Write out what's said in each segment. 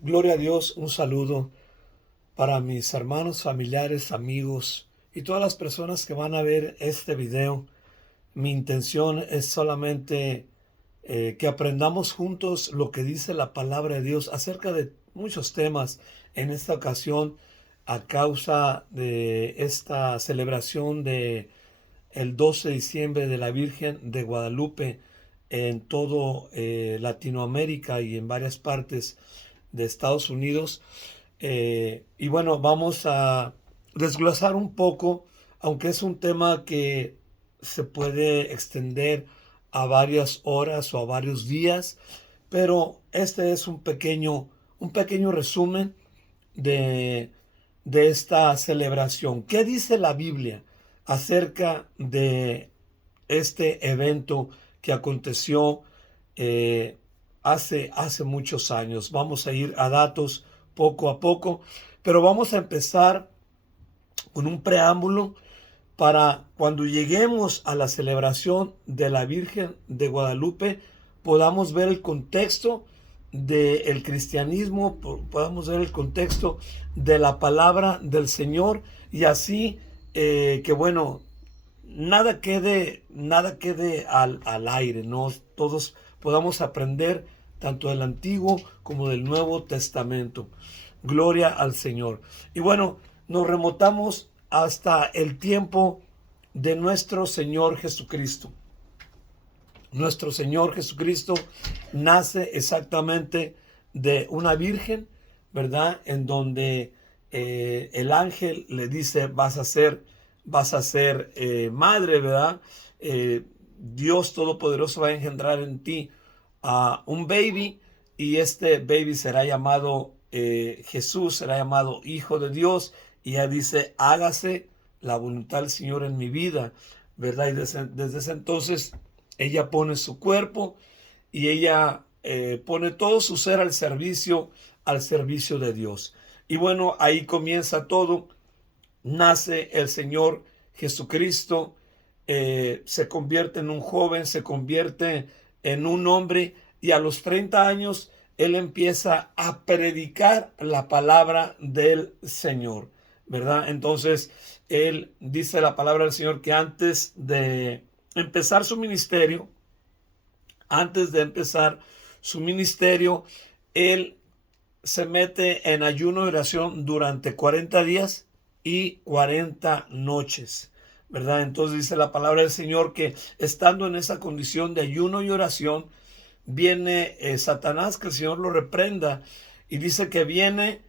Gloria a Dios, un saludo para mis hermanos, familiares, amigos y todas las personas que van a ver este video. Mi intención es solamente que aprendamos juntos lo que dice la palabra de Dios acerca de muchos temas. En esta ocasión, a causa de esta celebración de el 12 de diciembre de la Virgen de Guadalupe en todo Latinoamérica y en varias partes de Estados Unidos. Y bueno, vamos a desglosar un poco, aunque es un tema que se puede extender a varias horas o a varios días, pero este es un pequeño resumen de, de esta celebración. ¿Qué dice la Biblia acerca de este evento que aconteció hace muchos años? Vamos a ir a datos poco a poco, pero vamos a empezar con un preámbulo para cuando lleguemos a la celebración de la Virgen de Guadalupe podamos ver el contexto del cristianismo, podamos ver el contexto de la palabra del Señor y así que bueno, nada quede al aire, ¿no? Todos podamos aprender tanto del Antiguo como del Nuevo Testamento. Gloria al Señor. Y bueno, nos remontamos hasta el tiempo de nuestro Señor Jesucristo. Nuestro Señor Jesucristo nace exactamente de una virgen, ¿verdad? En donde el ángel le dice, vas a ser madre, ¿verdad? Dios Todopoderoso va a engendrar en ti a un baby y este baby será llamado Jesús, será llamado Hijo de Dios. Y ella dice, hágase la voluntad del Señor en mi vida, ¿verdad? Y desde ese entonces ella pone su cuerpo y ella pone todo su ser al servicio de Dios. Y bueno, ahí comienza todo. Nace el Señor Jesucristo, se convierte en un joven, se convierte en un hombre y a los 30 años él empieza a predicar la palabra del Señor, ¿verdad? Entonces, él dice la palabra del Señor que antes de empezar su ministerio, antes de empezar su ministerio, él se mete en ayuno y oración durante 40 días y 40 noches, ¿verdad? Entonces dice la palabra del Señor que estando en esa condición de ayuno y oración, viene Satanás, que el Señor lo reprenda, y dice que viene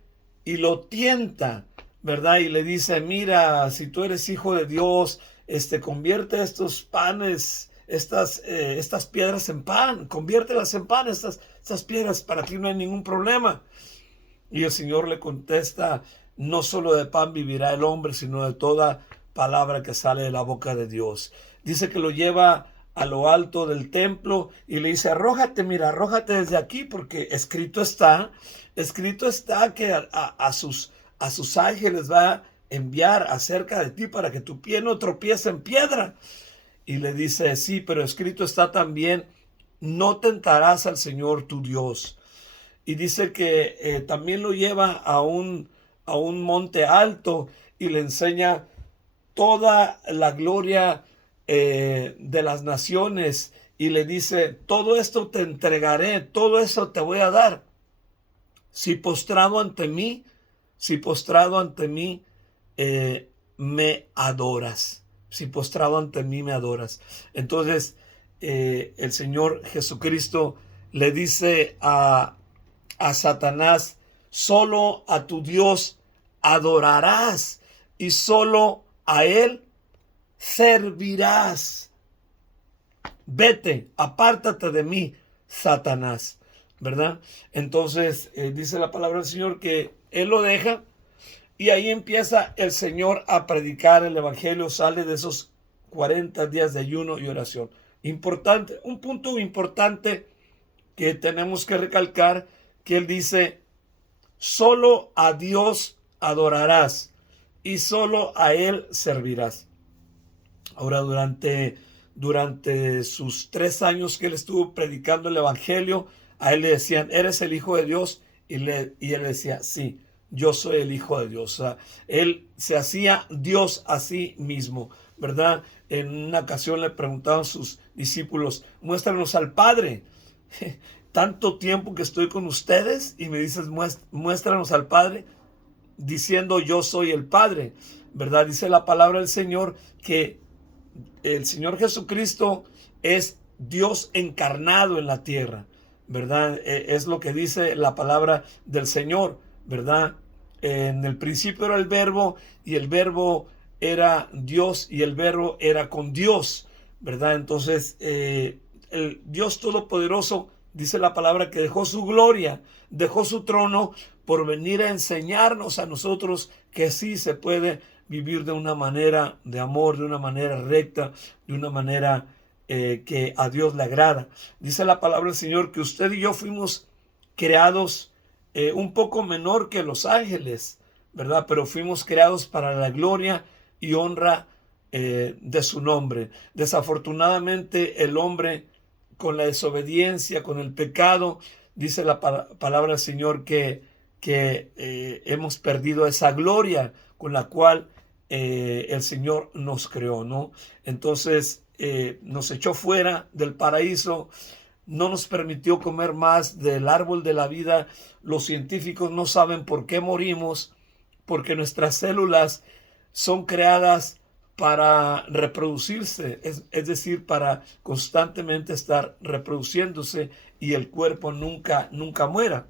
y lo tienta, ¿verdad? Y le dice, mira, si tú eres hijo de Dios, convierte estos panes, estas piedras en pan, conviértelas en pan, estas piedras, para ti no hay ningún problema. Y el Señor le contesta, no solo de pan vivirá el hombre, sino de toda palabra que sale de la boca de Dios. Dice que lo lleva a lo alto del templo y le dice, arrójate, mira, arrójate desde aquí, porque escrito está que a sus ángeles va a enviar acerca de ti para que tu pie no tropiece en piedra. Y le dice, sí, pero escrito está también, no tentarás al Señor tu Dios. Y dice que también lo lleva a un monte alto y le enseña toda la gloria de las naciones y le dice, todo esto te entregaré, todo eso te voy a dar. Si postrado ante mí, si postrado ante mí me adoras. Si postrado ante mí me adoras. Entonces el Señor Jesucristo le dice a Satanás, solo a tu Dios adorarás y solo a Él servirás. Vete, apártate de mí, Satanás, ¿verdad? Entonces dice la palabra del Señor que Él lo deja y ahí empieza el Señor a predicar el Evangelio, sale de esos 40 días de ayuno y oración. Importante, un punto importante que tenemos que recalcar, que Él dice, solo a Dios adorarás y solo a Él servirás. Ahora, durante sus 3 años que Él estuvo predicando el Evangelio, a Él le decían, eres el Hijo de Dios, y él decía, sí, yo soy el Hijo de Dios. O sea, él se hacía Dios a sí mismo, ¿verdad? En una ocasión le preguntaban sus discípulos, muéstranos al Padre. Tanto tiempo que estoy con ustedes y me dices, muéstranos al Padre, diciendo yo soy el Padre, ¿verdad? Dice la palabra del Señor que el Señor Jesucristo es Dios encarnado en la tierra, ¿verdad? Es lo que dice la palabra del Señor, ¿verdad? En el principio era el verbo y el verbo era Dios y el verbo era con Dios, ¿verdad? Entonces, el Dios Todopoderoso dice la palabra que dejó su gloria, dejó su trono por venir a enseñarnos a nosotros que sí se puede vivir de una manera de amor, de una manera recta, de una manera que a Dios le agrada. Dice la palabra del Señor que usted y yo fuimos creados un poco menor que los ángeles, ¿verdad? Pero fuimos creados para la gloria y honra de su nombre. Desafortunadamente el hombre, con la desobediencia, con el pecado, dice la palabra del Señor que hemos perdido esa gloria con la cual el Señor nos creó, ¿no? Entonces nos echó fuera del paraíso, no nos permitió comer más del árbol de la vida. Los científicos no saben por qué morimos, porque nuestras células son creadas para reproducirse, es decir, para constantemente estar reproduciéndose y el cuerpo nunca muera.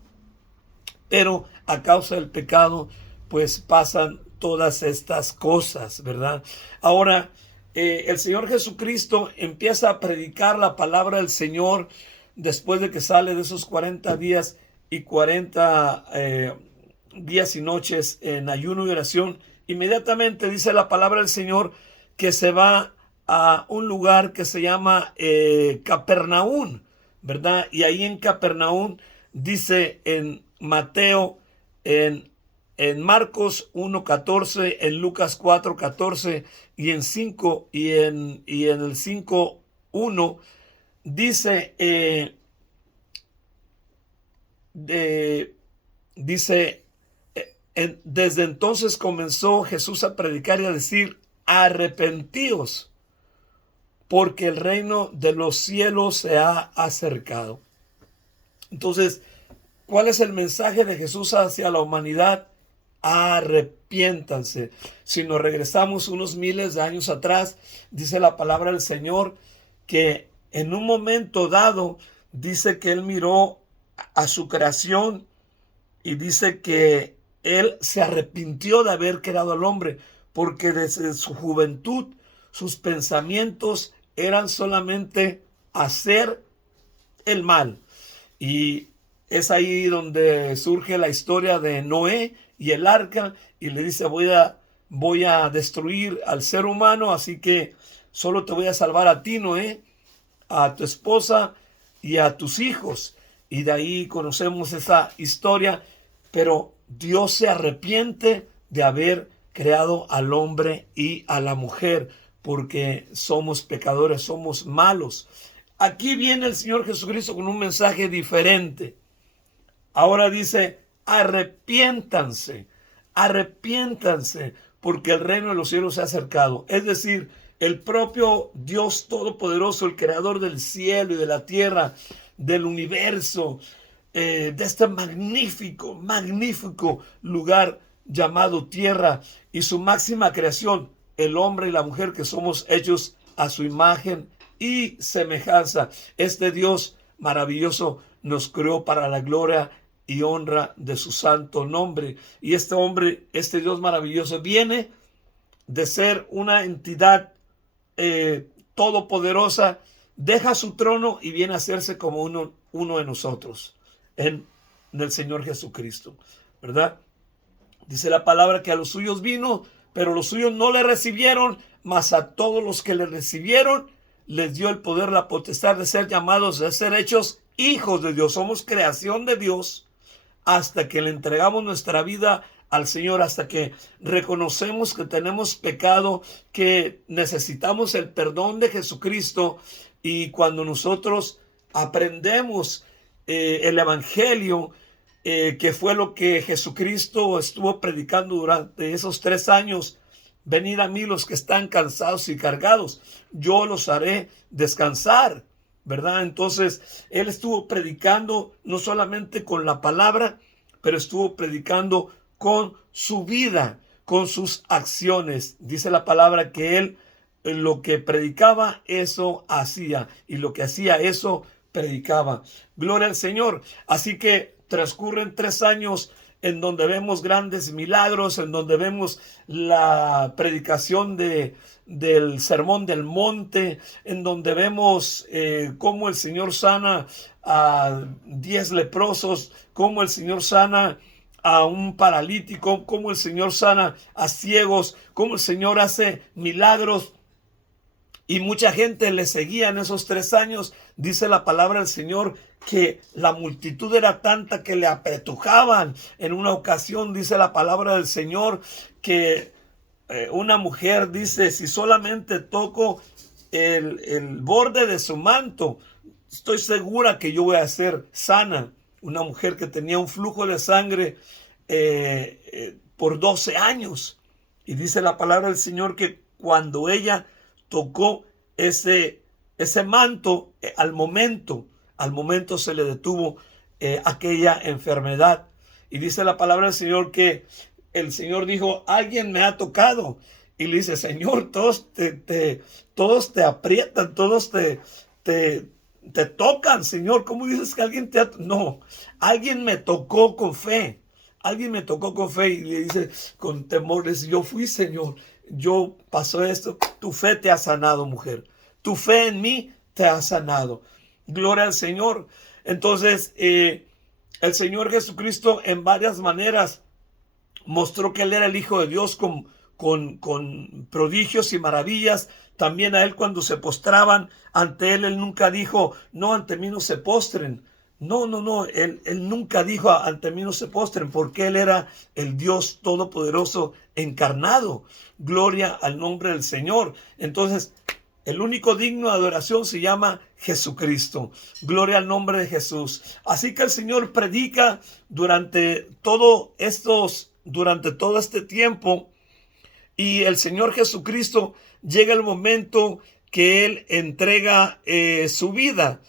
Pero a causa del pecado, pues pasan todas estas cosas, ¿verdad? Ahora, el Señor Jesucristo empieza a predicar la palabra del Señor después de que sale de esos 40 días y 40 días y noches en ayuno y oración. Inmediatamente dice la palabra del Señor que se va a un lugar que se llama Capernaum, ¿verdad? Y ahí en Capernaum dice en Mateo, en Marcos 1:14, en Lucas 4:14 y en 5 y en el 5:1 dice dice desde entonces comenzó Jesús a predicar y a decir, arrepentíos, porque el reino de los cielos se ha acercado. Entonces, ¿cuál es el mensaje de Jesús hacia la humanidad? Arrepiéntanse. Si nos regresamos unos miles de años atrás, dice la palabra del Señor que en un momento dado, dice que Él miró a su creación y dice que Él se arrepintió de haber creado al hombre, porque desde su juventud sus pensamientos eran solamente hacer el mal. Y es ahí donde surge la historia de Noé y el arca, y le dice, voy a destruir al ser humano, así que solo te voy a salvar a ti, Noé, a tu esposa y a tus hijos. Y de ahí conocemos esa historia, pero Dios se arrepiente de haber creado al hombre y a la mujer, porque somos pecadores, somos malos. Aquí viene el Señor Jesucristo con un mensaje diferente. Ahora dice, arrepiéntanse, arrepiéntanse, porque el reino de los cielos se ha acercado. Es decir, el propio Dios Todopoderoso, el creador del cielo y de la tierra, del universo, de este magnífico lugar llamado tierra, y su máxima creación, el hombre y la mujer que somos hechos a su imagen y semejanza. Este Dios maravilloso nos creó para la gloria y honra de su santo nombre. Y este hombre, este Dios maravilloso, viene de ser una entidad todopoderosa, deja su trono y viene a hacerse como uno de nosotros en el Señor Jesucristo, ¿verdad? Dice la palabra que a los suyos vino, pero los suyos no le recibieron, mas a todos los que le recibieron les dio el poder, la potestad de ser llamados, de ser hechos hijos de Dios. Somos creación de Dios hasta que le entregamos nuestra vida al Señor, hasta que reconocemos que tenemos pecado, que necesitamos el perdón de Jesucristo. Y cuando nosotros aprendemos el Evangelio, que fue lo que Jesucristo estuvo predicando durante esos 3 años. Venid a mí los que están cansados y cargados, yo los haré descansar, ¿verdad? Entonces, él estuvo predicando no solamente con la palabra, pero estuvo predicando con su vida, con sus acciones. Dice la palabra que él lo que predicaba, eso hacía, y lo que hacía, eso predicaba. Gloria al Señor. Así que transcurren 3 años en donde vemos grandes milagros, en donde vemos la predicación del Sermón del Monte, en donde vemos cómo el Señor sana a 10 leprosos, cómo el Señor sana a un paralítico, cómo el Señor sana a ciegos, cómo el Señor hace milagros. Y mucha gente le seguía en esos 3 años. Dice la palabra del Señor que la multitud era tanta que le apretujaban. En una ocasión dice la palabra del Señor que una mujer dice, si solamente toco el borde de su manto, estoy segura que yo voy a ser sana. Una mujer que tenía un flujo de sangre por 12 años. Y dice la palabra del Señor que cuando ella tocó ese manto, al momento se le detuvo aquella enfermedad. Y dice la palabra del Señor que el Señor dijo, alguien me ha tocado. Y le dice, Señor, todos te aprietan, todos te tocan, Señor. ¿Cómo dices que alguien te ha tocado? No, alguien me tocó con fe. Alguien me tocó con fe, y le dice con temor, le dice, yo fui, Señor, yo pasó esto, tu fe te ha sanado, mujer, tu fe en mí te ha sanado. Gloria al Señor. Entonces, el Señor Jesucristo en varias maneras mostró que Él era el Hijo de Dios con prodigios y maravillas. También a Él cuando se postraban ante Él, Él nunca dijo, no, ante mí no se postren. No, él nunca dijo ante mí no se postren, porque Él era el Dios Todopoderoso encarnado. Gloria al nombre del Señor. Entonces, el único digno de adoración se llama Jesucristo. Gloria al nombre de Jesús. Así que el Señor predica durante todo este tiempo, y el Señor Jesucristo llega el momento que Él entrega su vida.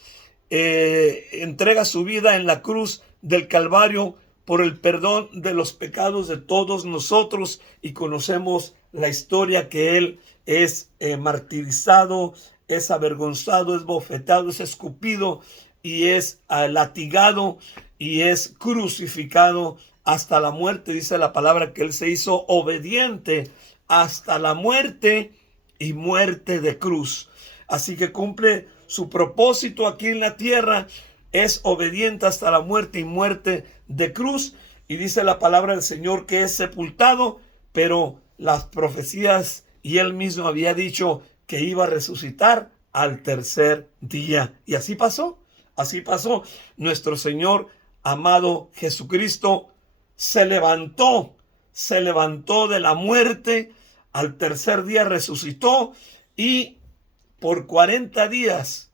Entrega su vida en la cruz del Calvario por el perdón de los pecados de todos nosotros, y conocemos la historia que Él es martirizado, es avergonzado, es bofetado, es escupido y es latigado y es crucificado hasta la muerte. Dice la palabra que Él se hizo obediente hasta la muerte, y muerte de cruz. Así que cumple su propósito aquí en la tierra, es obediente hasta la muerte y muerte de cruz. Y dice la palabra del Señor que es sepultado, pero las profecías y Él mismo había dicho que iba a resucitar al tercer día. Y así pasó, así pasó. Nuestro Señor amado Jesucristo se levantó de la muerte, al tercer día resucitó, y por 40 días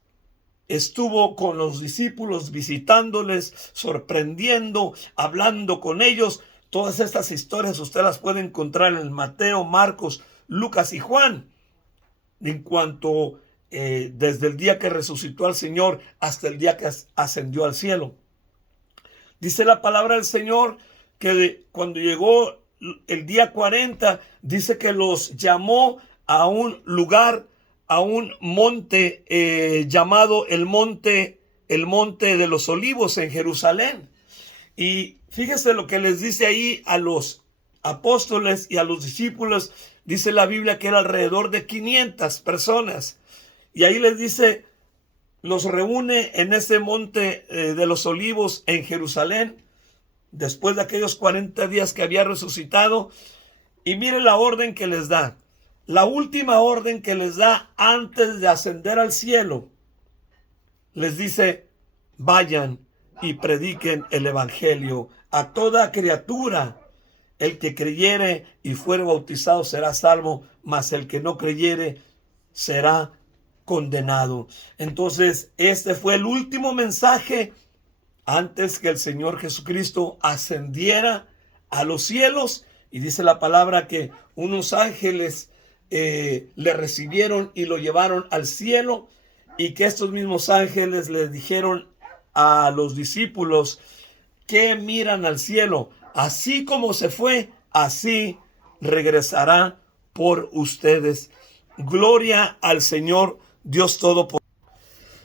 estuvo con los discípulos, visitándoles, sorprendiendo, hablando con ellos. Todas estas historias usted las puede encontrar en Mateo, Marcos, Lucas y Juan. En cuanto desde el día que resucitó al Señor hasta el día que ascendió al cielo. Dice la palabra del Señor que cuando llegó el día 40, dice que los llamó a un lugar, a un monte llamado el monte de los Olivos en Jerusalén. Y fíjese lo que les dice ahí a los apóstoles y a los discípulos. Dice la Biblia que era alrededor de 500 personas. Y ahí les dice, los reúne en ese monte de los Olivos en Jerusalén, después de aquellos 40 días que había resucitado. Y mire la orden que les da. La última orden que les da antes de ascender al cielo. Les dice, vayan y prediquen el evangelio a toda criatura. El que creyere y fuere bautizado será salvo, mas el que no creyere será condenado. Entonces, este fue el último mensaje antes que el Señor Jesucristo ascendiera a los cielos. Y dice la palabra que unos ángeles le recibieron y lo llevaron al cielo, y que estos mismos ángeles le dijeron a los discípulos que miran al cielo: así como se fue, así regresará por ustedes. Gloria al Señor Dios Todopoderoso.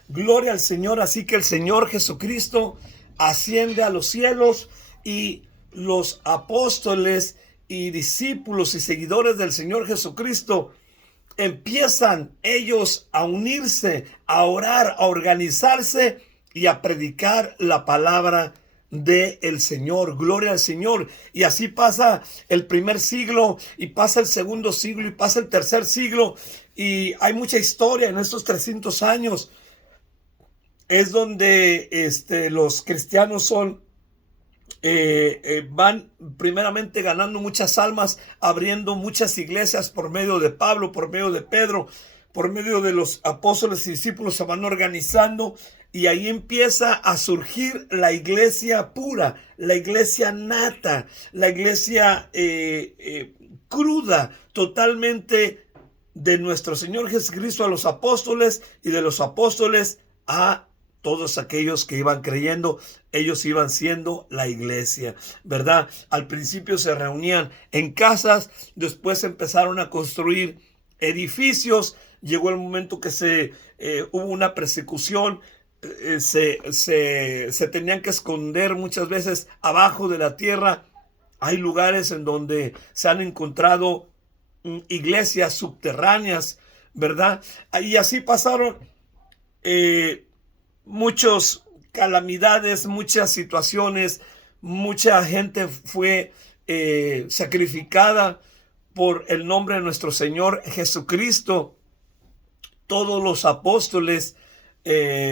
Gloria al Señor. Así que el Señor Jesucristo asciende a los cielos, y los apóstoles y discípulos y seguidores del Señor Jesucristo empiezan ellos a unirse, a orar, a organizarse y a predicar la palabra del Señor. Gloria al Señor. Y así pasa el primer siglo, y pasa el segundo siglo, y pasa el tercer siglo, y hay mucha historia en estos 300 años. Es donde los cristianos van primeramente ganando muchas almas, abriendo muchas iglesias por medio de Pablo, por medio de Pedro, por medio de los apóstoles y discípulos. Se van organizando, y ahí empieza a surgir la iglesia pura, la iglesia nata, la iglesia cruda, totalmente de nuestro Señor Jesucristo a los apóstoles, y de los apóstoles a todos aquellos que iban creyendo. Ellos iban siendo la iglesia, ¿verdad? Al principio se reunían en casas, después empezaron a construir edificios. Llegó el momento que hubo una persecución, se tenían que esconder muchas veces abajo de la tierra. Hay lugares en donde se han encontrado iglesias subterráneas, ¿verdad? Y así pasaron muchas calamidades, muchas situaciones. Mucha gente fue sacrificada por el nombre de nuestro Señor Jesucristo. Todos los apóstoles,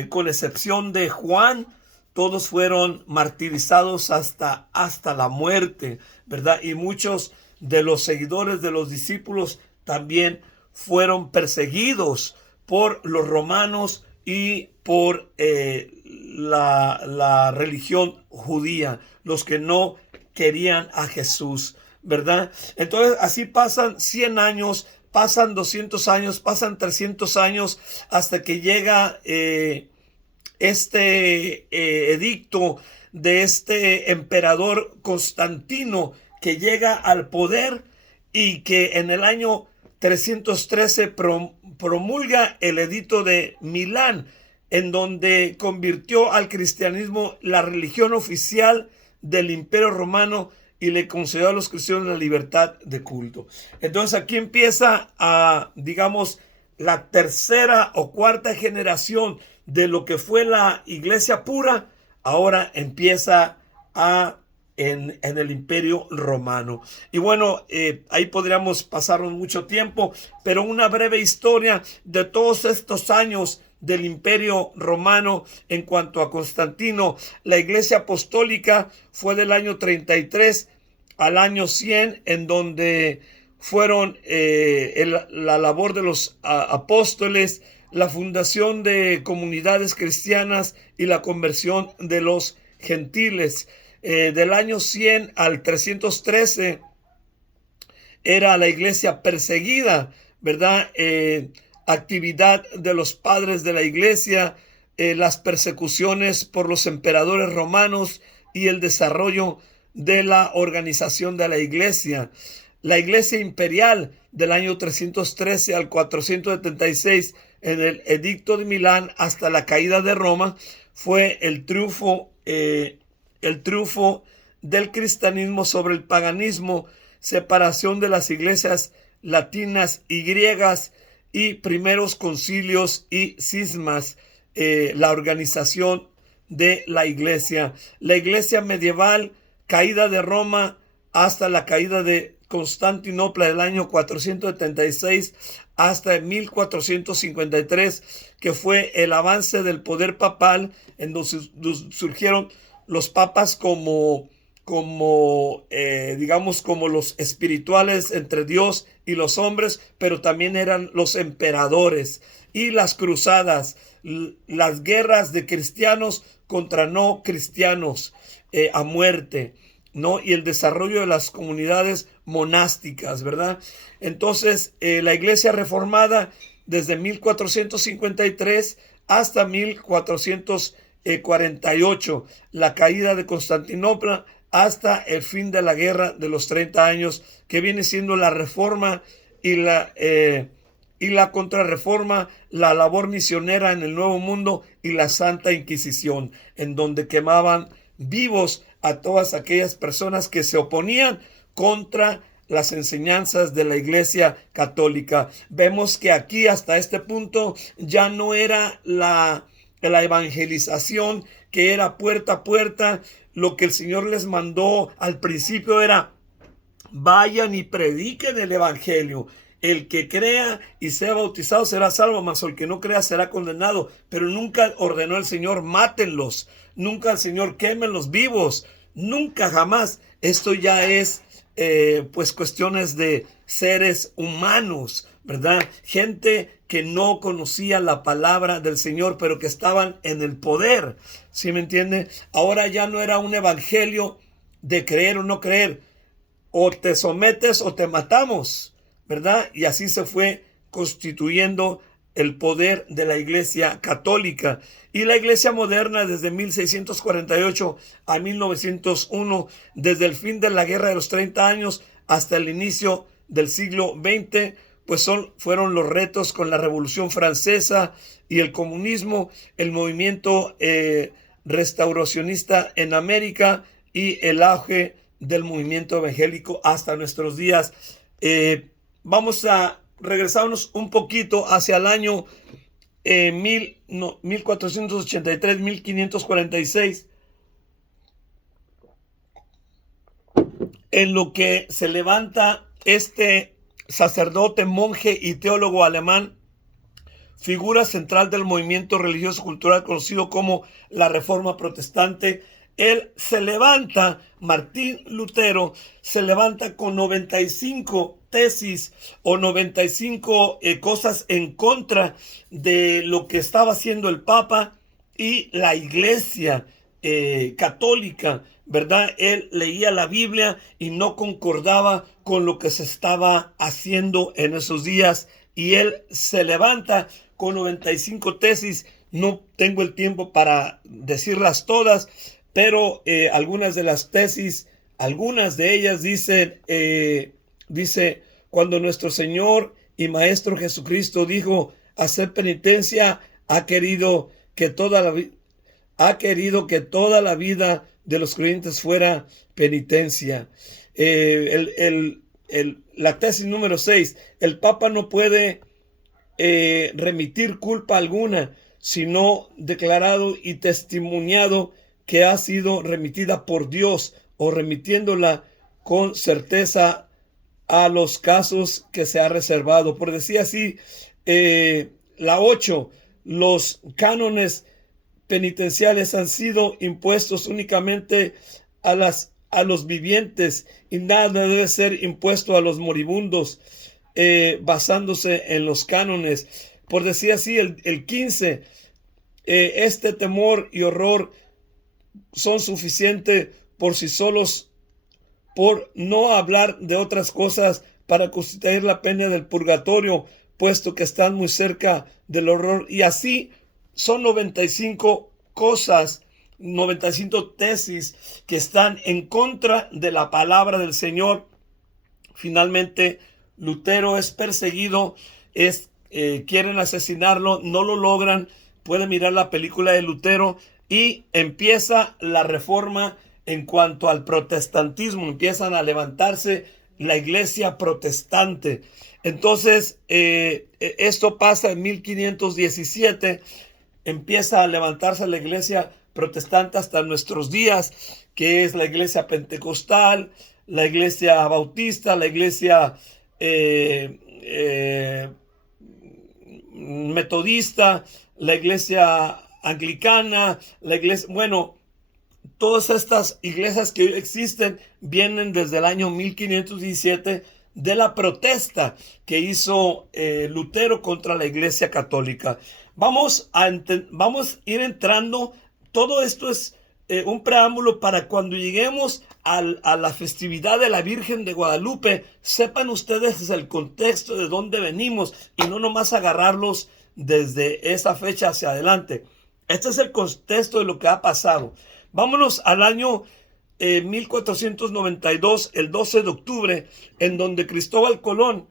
con excepción de Juan, todos fueron martirizados hasta la muerte, ¿verdad? Y muchos de los seguidores de los discípulos también fueron perseguidos por los romanos y por la religión judía, los que no querían a Jesús, ¿verdad? Entonces así pasan 100 años, pasan 200 años, pasan 300 años, hasta que llega edicto de este emperador Constantino, que llega al poder, y que en el año 313 promulga el edicto de Milán, en donde convirtió al cristianismo la religión oficial del Imperio Romano, y le concedió a los cristianos la libertad de culto. Entonces aquí empieza digamos, la tercera o cuarta generación de lo que fue la iglesia pura. Ahora empieza en el Imperio Romano. Y bueno, ahí podríamos pasarnos mucho tiempo, pero una breve historia de todos estos años del Imperio Romano. En cuanto a Constantino, la iglesia apostólica fue del año 33 al año 100, en donde fueron la labor de los apóstoles, la fundación de comunidades cristianas y la conversión de los gentiles. Del año 100 al 313 era la iglesia perseguida, ¿verdad? Actividad de los padres de la iglesia, las persecuciones por los emperadores romanos y el desarrollo de la organización de la iglesia. La iglesia imperial del año 313 al 476, en el edicto de Milán hasta la caída de Roma, fue el triunfo del cristianismo sobre el paganismo, separación de las iglesias latinas y griegas, y primeros concilios y cismas, la organización de la iglesia. La iglesia medieval, caída de Roma hasta la caída de Constantinopla del año 476 hasta 1453, que fue el avance del poder papal, en donde surgieron los papas digamos, como los espirituales entre Dios y los hombres, pero también eran los emperadores. Y las cruzadas, las guerras de cristianos contra no cristianos a muerte, ¿no? Y el desarrollo de las comunidades monásticas, ¿verdad? Entonces, la iglesia reformada desde 1453 hasta 1448, la caída de Constantinopla hasta el fin de la guerra de los 30 años, que viene siendo la reforma y la contrarreforma, la labor misionera en el Nuevo Mundo y la Santa Inquisición, en donde quemaban vivos a todas aquellas personas que se oponían contra las enseñanzas de la Iglesia Católica. Vemos que aquí hasta este punto ya no era la evangelización, que era puerta a puerta. Lo que el Señor les mandó al principio era: vayan y prediquen el evangelio. El que crea y sea bautizado será salvo, mas el que no crea será condenado. Pero nunca ordenó el Señor: mátenlos. Nunca el Señor: quémenlos vivos. Nunca, jamás. Esto ya es pues cuestiones de seres humanos, ¿verdad? Gente que no conocía la palabra del Señor, pero que estaban en el poder. ¿Sí me entiende? Ahora ya no era un evangelio de creer o no creer. O te sometes o te matamos, ¿verdad? Y así se fue constituyendo el poder de la Iglesia Católica. Y la Iglesia moderna, desde 1648 a 1901, desde el fin de la Guerra de los 30 años hasta el inicio del siglo XX, pues fueron los retos con la Revolución Francesa y el comunismo, el movimiento restauracionista en América y el auge del movimiento evangélico hasta nuestros días. Vamos a regresarnos un poquito hacia el año 1483, 1546, en lo que se levanta este sacerdote, monje y teólogo alemán, figura central del movimiento religioso cultural conocido como la Reforma Protestante. Él se levanta, Martín Lutero, se levanta con 95 tesis o 95 cosas en contra de lo que estaba haciendo el Papa y la Iglesia católica, ¿verdad? Él leía la Biblia y no concordaba con lo que se estaba haciendo en esos días, y él se levanta con 95 tesis. No tengo el tiempo para decirlas todas, pero algunas de las tesis, algunas de ellas dicen, dice: cuando nuestro Señor y Maestro Jesucristo dijo hacer penitencia, ha querido que toda la vida de los creyentes fuera penitencia. La tesis número 6: el Papa no puede remitir culpa alguna, sino declarado y testimoniado que ha sido remitida por Dios, o remitiéndola con certeza a los casos que se ha reservado. Por decir así, la 8, los cánones penitenciales han sido impuestos únicamente a los vivientes, y nada debe ser impuesto a los moribundos, basándose en los cánones. Por decir así, el 15, este temor y horror son suficientes por sí solos, por no hablar de otras cosas, para constituir la pena del purgatorio, puesto que están muy cerca del horror. Y así son 95 cosas, 95 tesis que están en contra de la palabra del Señor. Finalmente, Lutero es perseguido, quieren asesinarlo, no lo logran. Pueden mirar la película de Lutero, y empieza la reforma en cuanto al protestantismo. Empiezan a levantarse la iglesia protestante. Entonces, esto pasa en 1517. Empieza a levantarse la iglesia protestante hasta nuestros días, que es la iglesia pentecostal, la iglesia bautista, la iglesia metodista, la iglesia anglicana, la iglesia, bueno, todas estas iglesias que hoy existen vienen desde el año 1517, de la protesta que hizo Lutero contra la iglesia católica. Vamos a ir entrando todo esto es un preámbulo para cuando lleguemos a la festividad de la Virgen de Guadalupe, sepan ustedes el contexto de dónde venimos y no nomás agarrarlos desde esa fecha hacia adelante. Este es el contexto de lo que ha pasado. Vámonos al año 1492, el 12 de octubre, en donde Cristóbal Colón,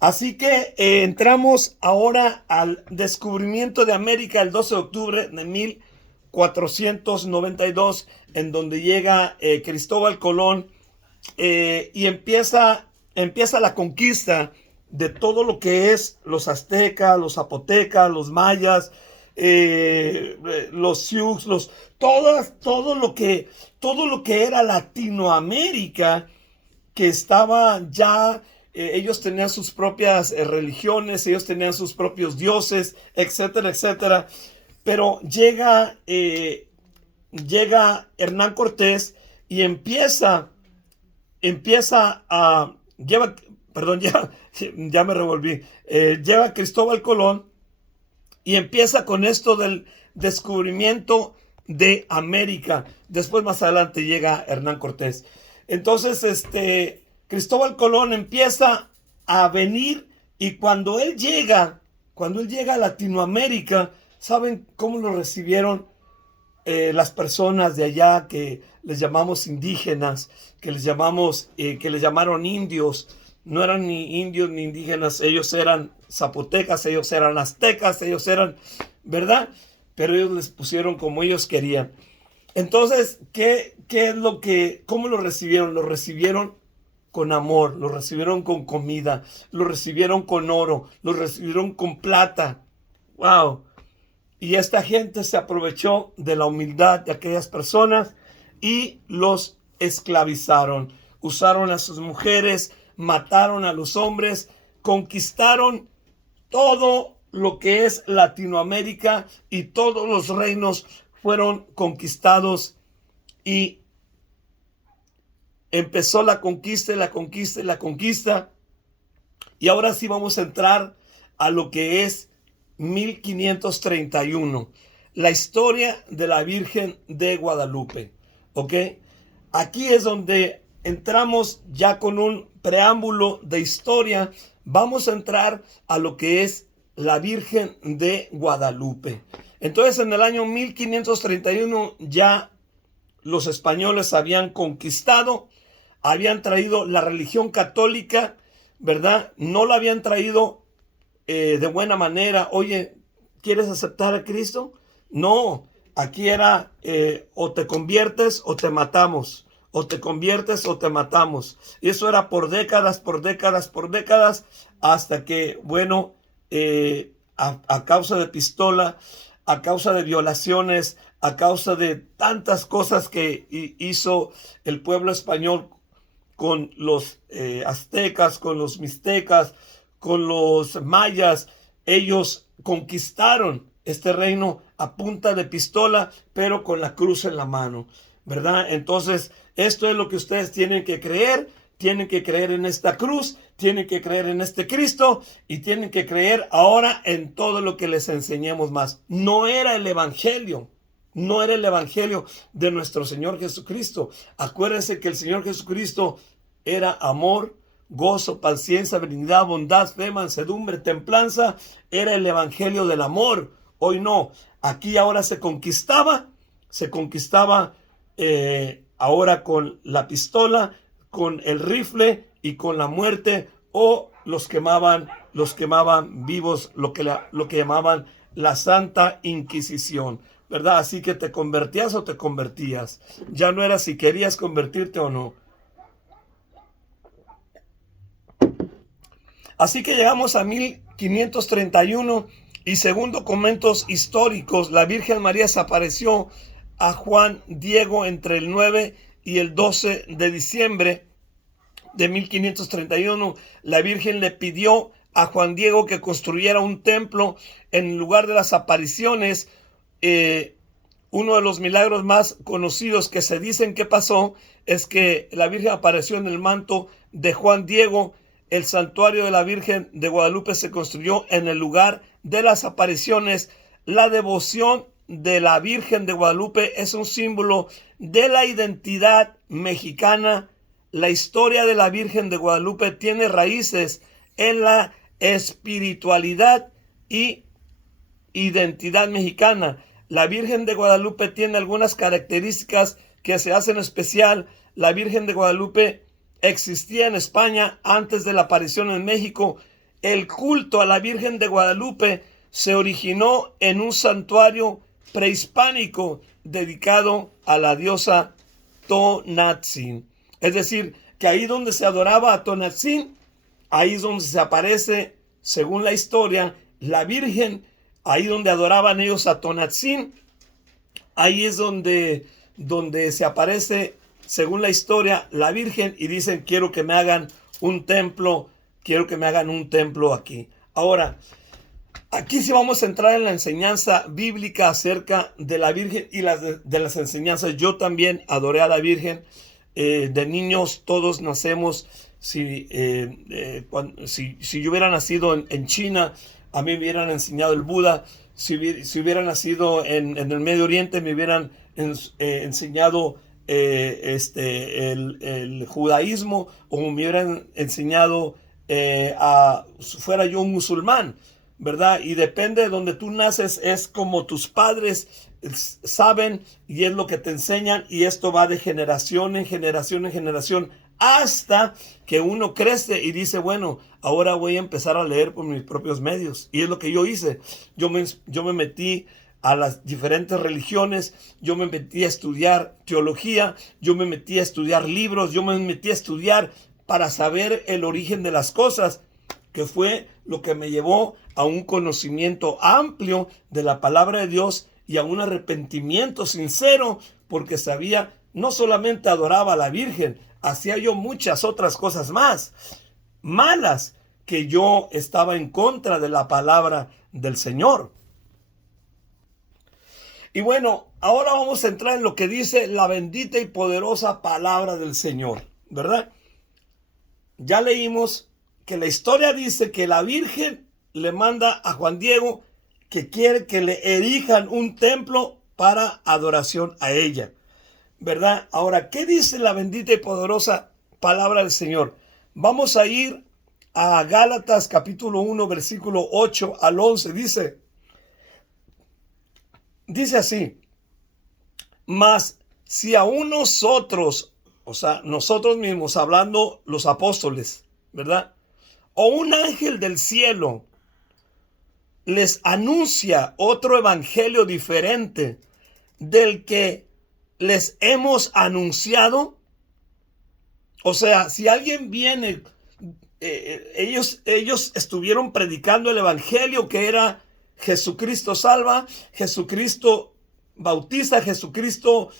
así que entramos ahora al descubrimiento de América el 12 de octubre de 1492, en donde llega Cristóbal Colón y empieza la conquista de todo lo que es los aztecas, los zapotecas, los mayas, los sioux, todo lo que era Latinoamérica, que estaba ya, ellos tenían sus propias religiones, ellos tenían sus propios dioses, etcétera, etcétera. Pero llega Hernán Cortés y empieza a, ya me revolví, lleva Cristóbal Colón y empieza con esto del descubrimiento de América. Después, más adelante, llega Hernán Cortés. Entonces, Cristóbal Colón empieza a venir, y cuando él llega a Latinoamérica, ¿saben cómo lo recibieron las personas de allá, que les llamamos indígenas, que les llamaron indios? No eran ni indios ni indígenas, ellos eran zapotecas, ellos eran aztecas, ellos eran, ¿verdad? Pero ellos les pusieron como ellos querían. Entonces, ¿cómo lo recibieron? Lo recibieron con amor, lo recibieron con comida, lo recibieron con oro, lo recibieron con plata. ¡Wow! Y esta gente se aprovechó de la humildad de aquellas personas y los esclavizaron. Usaron a sus mujeres, mataron a los hombres, conquistaron todo lo que es Latinoamérica, y todos los reinos fueron conquistados, y empezó la conquista y la conquista y la conquista. Y ahora sí vamos a entrar a lo que es 1531, la historia de la Virgen de Guadalupe. ¿Ok? Aquí es donde entramos ya con un preámbulo de historia. Vamos a entrar a lo que es la Virgen de Guadalupe. Entonces, en el año 1531 ya los españoles habían conquistado, habían traído la religión católica, ¿verdad? No la habían traído de buena manera. Oye, ¿quieres aceptar a Cristo? No, aquí era o te conviertes o te matamos, o te conviertes o te matamos. Y eso era por décadas, hasta que, bueno, a causa de pistola, a causa de violaciones, a causa de tantas cosas que hizo el pueblo español con los aztecas, con los mixtecas, con los mayas, ellos conquistaron este reino a punta de pistola, pero con la cruz en la mano, ¿verdad? Entonces, esto es lo que ustedes tienen que creer en esta cruz, tienen que creer en este Cristo, y tienen que creer ahora en todo lo que les enseñemos más. No era el evangelio de nuestro Señor Jesucristo. Acuérdense que el Señor Jesucristo era amor, gozo, paciencia, benignidad, bondad, fe, mansedumbre, templanza. Era el evangelio del amor. Hoy no. Aquí ahora se conquistaba ahora con la pistola, con el rifle y con la muerte, o los quemaban vivos, lo que llamaban la Santa Inquisición, ¿verdad? Así que te convertías o te convertías. Ya no era si querías convertirte o no. Así que llegamos a 1531, y según documentos históricos, la Virgen María se apareció a Juan Diego entre el 9 y el 12 de diciembre de 1531. La Virgen le pidió a Juan Diego que construyera un templo en lugar de las apariciones. Uno de los milagros más conocidos que se dicen que pasó es que la Virgen apareció en el manto de Juan Diego el santuario de la Virgen de Guadalupe se construyó en el lugar de las apariciones. La devoción de la Virgen de Guadalupe es un símbolo de la identidad mexicana. La historia de la Virgen de Guadalupe tiene raíces en la espiritualidad y identidad mexicana. La Virgen de Guadalupe tiene algunas características que se hacen especial. La Virgen de Guadalupe existía en España antes de la aparición en México. El culto a la Virgen de Guadalupe se originó en un santuario prehispánico dedicado a la diosa Tonantzin. Es decir, que ahí donde se adoraba a Tonantzin, ahí es donde se aparece, según la historia, la Virgen. Ahí donde adoraban ellos a Tonantzin, ahí es donde se aparece, según la historia, la Virgen, y dicen, quiero que me hagan un templo aquí. Ahora, aquí sí vamos a entrar en la enseñanza bíblica acerca de la Virgen y de las enseñanzas. Yo también adoré a la Virgen. De niños todos nacemos. Si yo hubiera nacido en China, a mí me hubieran enseñado el Buda. Si hubiera nacido en el Medio Oriente, me hubieran enseñado el judaísmo, o me hubieran enseñado fuera yo un musulmán, ¿verdad? Y depende de donde tú naces, es como tus padres saben y es lo que te enseñan, y esto va de generación en generación en generación, hasta que uno crece y dice, bueno, ahora voy a empezar a leer por mis propios medios. Y es lo que yo hice. Yo me metí a las diferentes religiones, yo me metí a estudiar teología, yo me metí a estudiar libros, yo me metí a estudiar para saber el origen de las cosas, que fue lo que me llevó a un conocimiento amplio de la palabra de Dios y a un arrepentimiento sincero, porque sabía, no solamente adoraba a la Virgen, hacía yo muchas otras cosas más malas, que yo estaba en contra de la palabra del Señor. Y bueno, ahora vamos a entrar en lo que dice la bendita y poderosa palabra del Señor, ¿verdad? Ya leímos que la historia dice que la Virgen le manda a Juan Diego que quiere que le erijan un templo para adoración a ella, ¿verdad? Ahora, ¿qué dice la bendita y poderosa palabra del Señor? Vamos a ir a Gálatas capítulo 1, versículo 8 al 11. Dice así: mas si aún nosotros, o sea, nosotros mismos, hablando los apóstoles, ¿verdad? O un ángel del cielo les anuncia otro evangelio diferente del que les hemos anunciado. O sea, si alguien viene, ellos estuvieron predicando el evangelio que era Jesucristo salva, Jesucristo bautiza, Jesucristo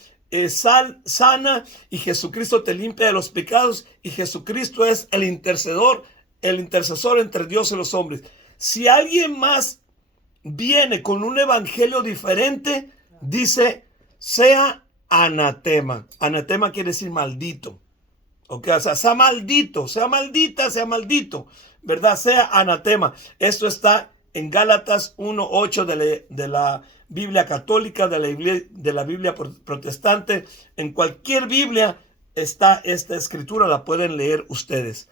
sana, y Jesucristo te limpia de los pecados, y Jesucristo es el intercesor entre Dios y los hombres. Si alguien más viene con un evangelio diferente, dice, sea anatema. Anatema quiere decir maldito. Okay, o sea, sea maldito, sea maldita, sea maldito, ¿verdad? Sea anatema. Esto está en Gálatas 1:8 de la Biblia católica, de la Biblia protestante. En cualquier Biblia está esta escritura, la pueden leer ustedes.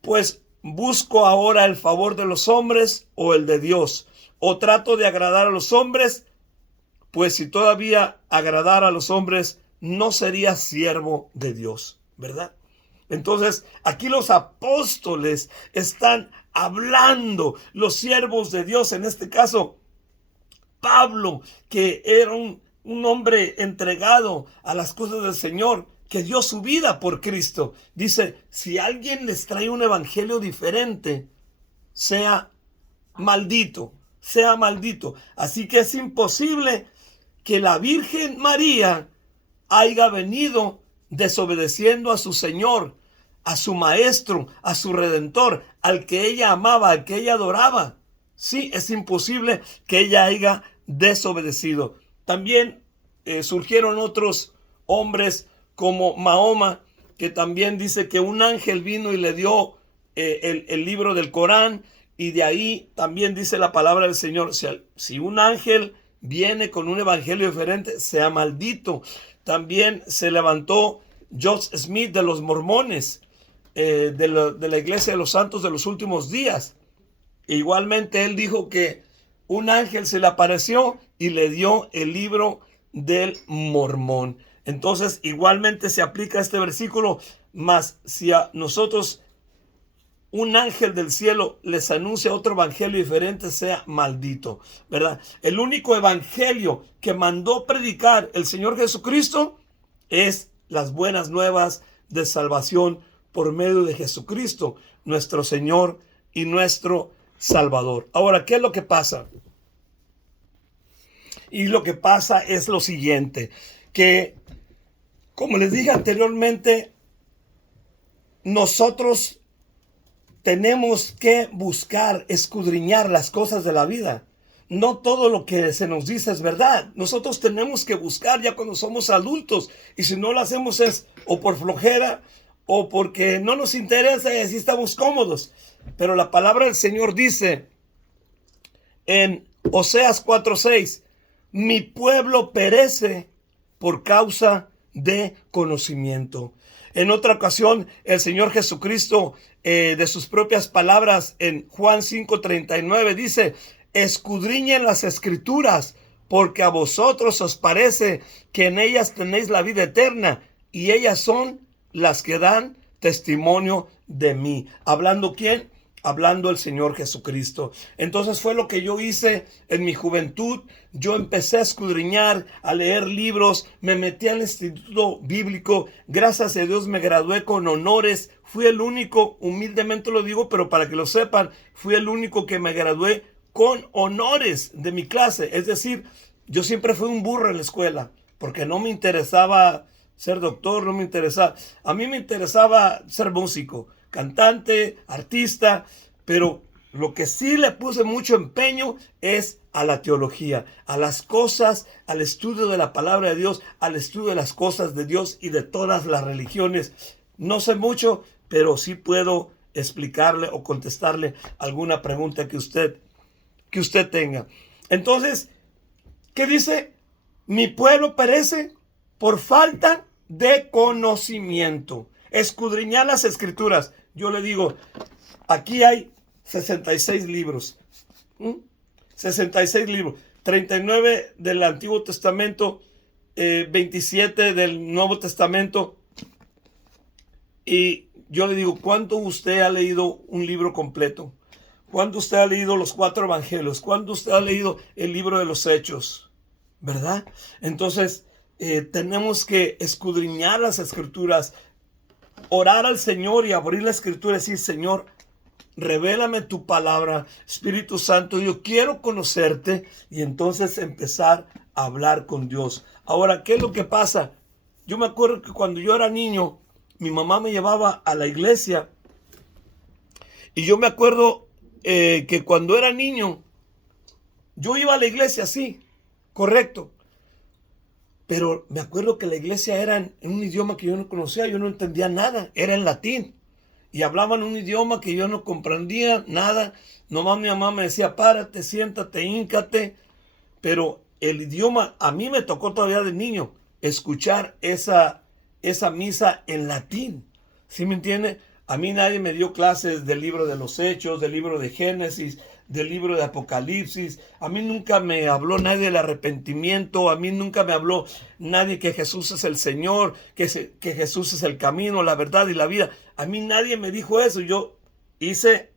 Pues busco ahora el favor de los hombres o el de Dios, o trato de agradar a los hombres, pues si todavía agradara a los hombres, no sería siervo de Dios, ¿verdad? Entonces, aquí los apóstoles están hablando, los siervos de Dios, en este caso, Pablo, que era un hombre entregado a las cosas del Señor, que dio su vida por Cristo. Dice, si alguien les trae un evangelio diferente, sea maldito, sea maldito. Así que es imposible que la Virgen María haya venido desobedeciendo a su Señor, a su Maestro, a su Redentor, al que ella amaba, al que ella adoraba. Sí, es imposible que ella haya desobedecido. También surgieron otros hombres como Mahoma, que también dice que un ángel vino y le dio el libro del Corán, y de ahí también dice la palabra del Señor, si un ángel viene con un evangelio diferente, sea maldito. También se levantó Joseph Smith de los mormones, de la iglesia de los santos de los últimos días. E igualmente él dijo que un ángel se le apareció y le dio el libro del Mormón. Entonces igualmente se aplica este versículo, mas si a nosotros un ángel del cielo les anuncia otro evangelio diferente, sea maldito, ¿verdad? El único evangelio que mandó predicar el Señor Jesucristo es las buenas nuevas de salvación por medio de Jesucristo, nuestro Señor y nuestro Salvador. Ahora, ¿qué es lo que pasa? Y lo que pasa es lo siguiente, que como les dije anteriormente, nosotros tenemos que buscar, escudriñar las cosas de la vida. No todo lo que se nos dice es verdad. Nosotros tenemos que buscar ya cuando somos adultos. Y si no lo hacemos es o por flojera o porque no nos interesa y así estamos cómodos. Pero la palabra del Señor dice en Oseas 4:6, mi pueblo perece por causa de conocimiento. En otra ocasión, el Señor Jesucristo, de sus propias palabras, en Juan 5:39, dice, escudriñen las escrituras, porque a vosotros os parece que en ellas tenéis la vida eterna, y ellas son las que dan testimonio de mí. ¿Hablando quién? Hablando el Señor Jesucristo. Entonces fue lo que yo hice en mi juventud. Yo empecé a escudriñar, a leer libros, me metí al instituto bíblico. Gracias a Dios me gradué con honores. Fui el único, humildemente lo digo, pero para que lo sepan, fui el único que me gradué con honores de mi clase. Es decir, yo siempre fui un burro en la escuela, porque no me interesaba ser doctor, no me interesaba. A mí me interesaba ser músico, cantante, artista, pero lo que sí le puse mucho empeño es a la teología, a las cosas, al estudio de la palabra de Dios, al estudio de las cosas de Dios y de todas las religiones. No sé mucho, pero sí puedo explicarle o contestarle alguna pregunta que usted tenga. Entonces, ¿qué dice? Mi pueblo perece por falta de conocimiento. Escudriñar las escrituras. Yo le digo, aquí hay 66 libros. 66 libros. 39 del Antiguo Testamento, 27 del Nuevo Testamento. Y yo le digo, ¿cuánto usted ha leído un libro completo? ¿Cuánto usted ha leído los 4 evangelios? ¿Cuánto usted ha leído el libro de los Hechos? ¿Verdad? Entonces, tenemos que escudriñar las escrituras, orar al Señor y abrir la escritura y decir, Señor, revélame tu palabra, Espíritu Santo, yo quiero conocerte, y entonces empezar a hablar con Dios. Ahora, ¿qué es lo que pasa? Yo me acuerdo que cuando yo era niño, mi mamá me llevaba a la iglesia, y yo me acuerdo que cuando era niño, yo iba a la iglesia, sí, correcto. Pero me acuerdo que la iglesia era en un idioma que yo no conocía, yo no entendía nada, era en latín. Y hablaban un idioma que yo no comprendía nada. Nomás mi mamá me decía, párate, siéntate, híncate. Pero el idioma, a mí me tocó todavía de niño escuchar esa misa en latín. ¿Sí me entiende? A mí nadie me dio clases del libro de los Hechos, del libro de Génesis, del libro de Apocalipsis. A mí nunca me habló nadie del arrepentimiento. A mí nunca me habló nadie que Jesús es el Señor, que Jesús es el camino, la verdad y la vida. A mí nadie me dijo eso. Yo hice,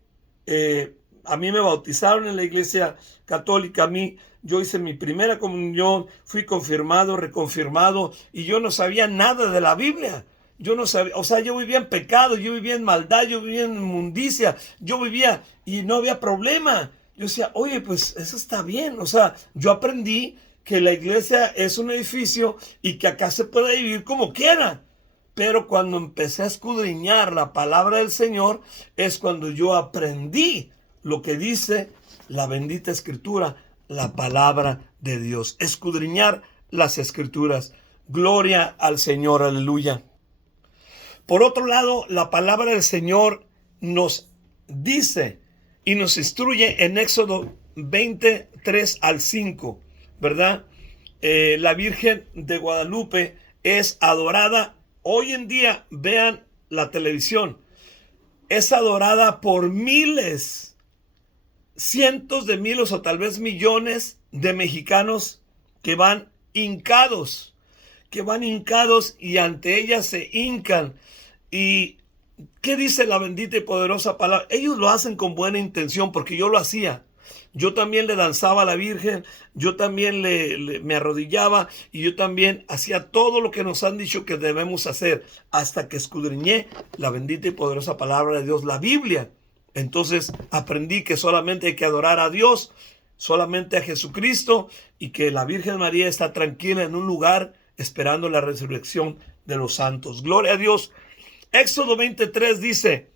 a mí me bautizaron en la iglesia católica. Yo hice mi primera comunión, fui confirmado, reconfirmado, y yo no sabía nada de la Biblia. Yo no sabía, o sea, yo vivía en pecado, yo vivía en maldad, yo vivía en inmundicia, yo vivía y no había problema. Yo decía, oye, pues eso está bien. O sea, yo aprendí que la iglesia es un edificio y que acá se puede vivir como quiera. Pero cuando empecé a escudriñar la palabra del Señor, es cuando yo aprendí lo que dice la bendita escritura, la palabra de Dios. Escudriñar las escrituras. Gloria al Señor, aleluya. Por otro lado, la palabra del Señor nos dice y nos instruye en Éxodo 23 al 5, ¿verdad? La Virgen de Guadalupe es adorada. Hoy en día, vean la televisión, es adorada por miles, cientos de miles o tal vez millones de mexicanos que van hincados y ante ella se hincan. ¿Y qué dice la bendita y poderosa palabra? Ellos lo hacen con buena intención, porque yo lo hacía. Yo también le danzaba a la Virgen, yo también me arrodillaba y yo también hacía todo lo que nos han dicho que debemos hacer, hasta que escudriñé la bendita y poderosa palabra de Dios, la Biblia. Entonces aprendí que solamente hay que adorar a Dios, solamente a Jesucristo, y que la Virgen María está tranquila en un lugar esperando la resurrección de los santos. Gloria a Dios. Éxodo 23 dice: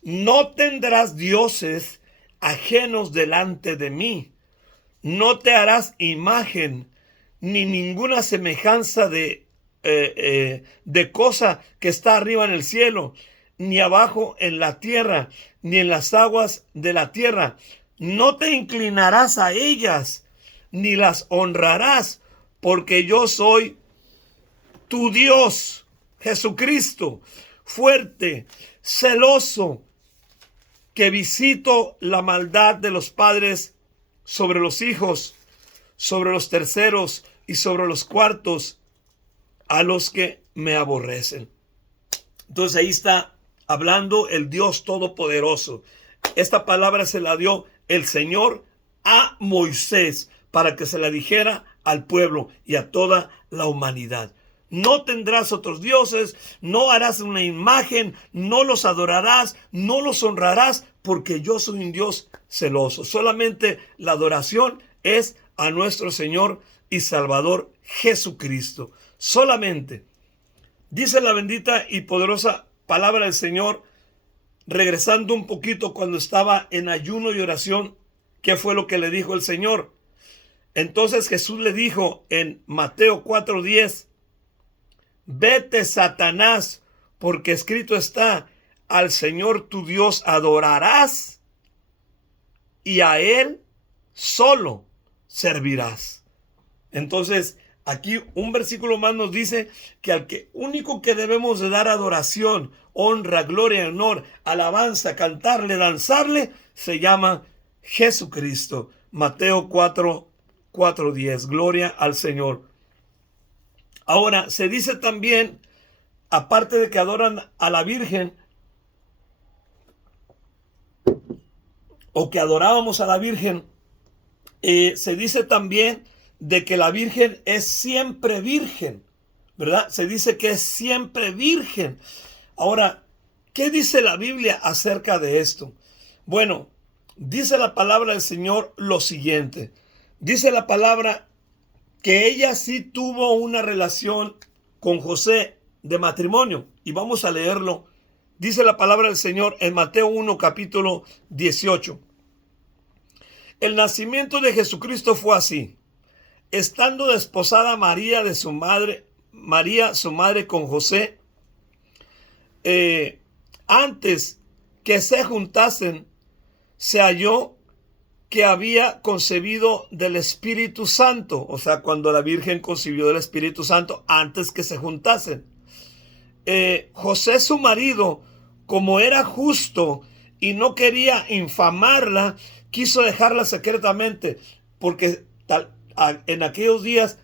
no tendrás dioses ajenos delante de mí, no te harás imagen ni ninguna semejanza de cosa que está arriba en el cielo, ni abajo en la tierra, ni en las aguas de la tierra. No te inclinarás a ellas, ni las honrarás, porque yo soy tu Dios, Jesucristo, fuerte, celoso, que visito la maldad de los padres sobre los hijos, sobre los terceros y sobre los cuartos, a los que me aborrecen. Entonces ahí está hablando el Dios Todopoderoso. Esta palabra se la dio el Señor a Moisés para que se la dijera al pueblo y a toda la humanidad. No tendrás otros dioses, no harás una imagen, no los adorarás, no los honrarás, porque yo soy un Dios celoso. Solamente la adoración es a nuestro Señor y Salvador Jesucristo. Solamente. Dice la bendita y poderosa palabra del Señor, regresando un poquito cuando estaba en ayuno y oración, ¿qué fue lo que le dijo el Señor? Entonces Jesús le dijo en Mateo 4:10, vete, Satanás, porque escrito está, al Señor tu Dios adorarás y a Él solo servirás. Entonces, aquí un versículo más nos dice que al único que debemos de dar adoración, honra, gloria, honor, alabanza, cantarle, danzarle, se llama Jesucristo. Mateo 4:10. Gloria al Señor. Ahora, se dice también, aparte de que adoran a la Virgen, o que adorábamos a la Virgen, se dice también de que la Virgen es siempre virgen, ¿verdad? Se dice que es siempre virgen. Ahora, ¿qué dice la Biblia acerca de esto? Bueno, dice la palabra del Señor lo siguiente. Dice la palabra que ella sí tuvo una relación con José de matrimonio. Y vamos a leerlo. Dice la palabra del Señor en Mateo 1, capítulo 18. El nacimiento de Jesucristo fue así. Estando desposada María su madre con José, antes que se juntasen, se halló que había concebido del Espíritu Santo. O sea, cuando la Virgen concibió del Espíritu Santo, antes que se juntasen. José, su marido, como era justo y no quería infamarla, quiso dejarla secretamente, porque en aquellos días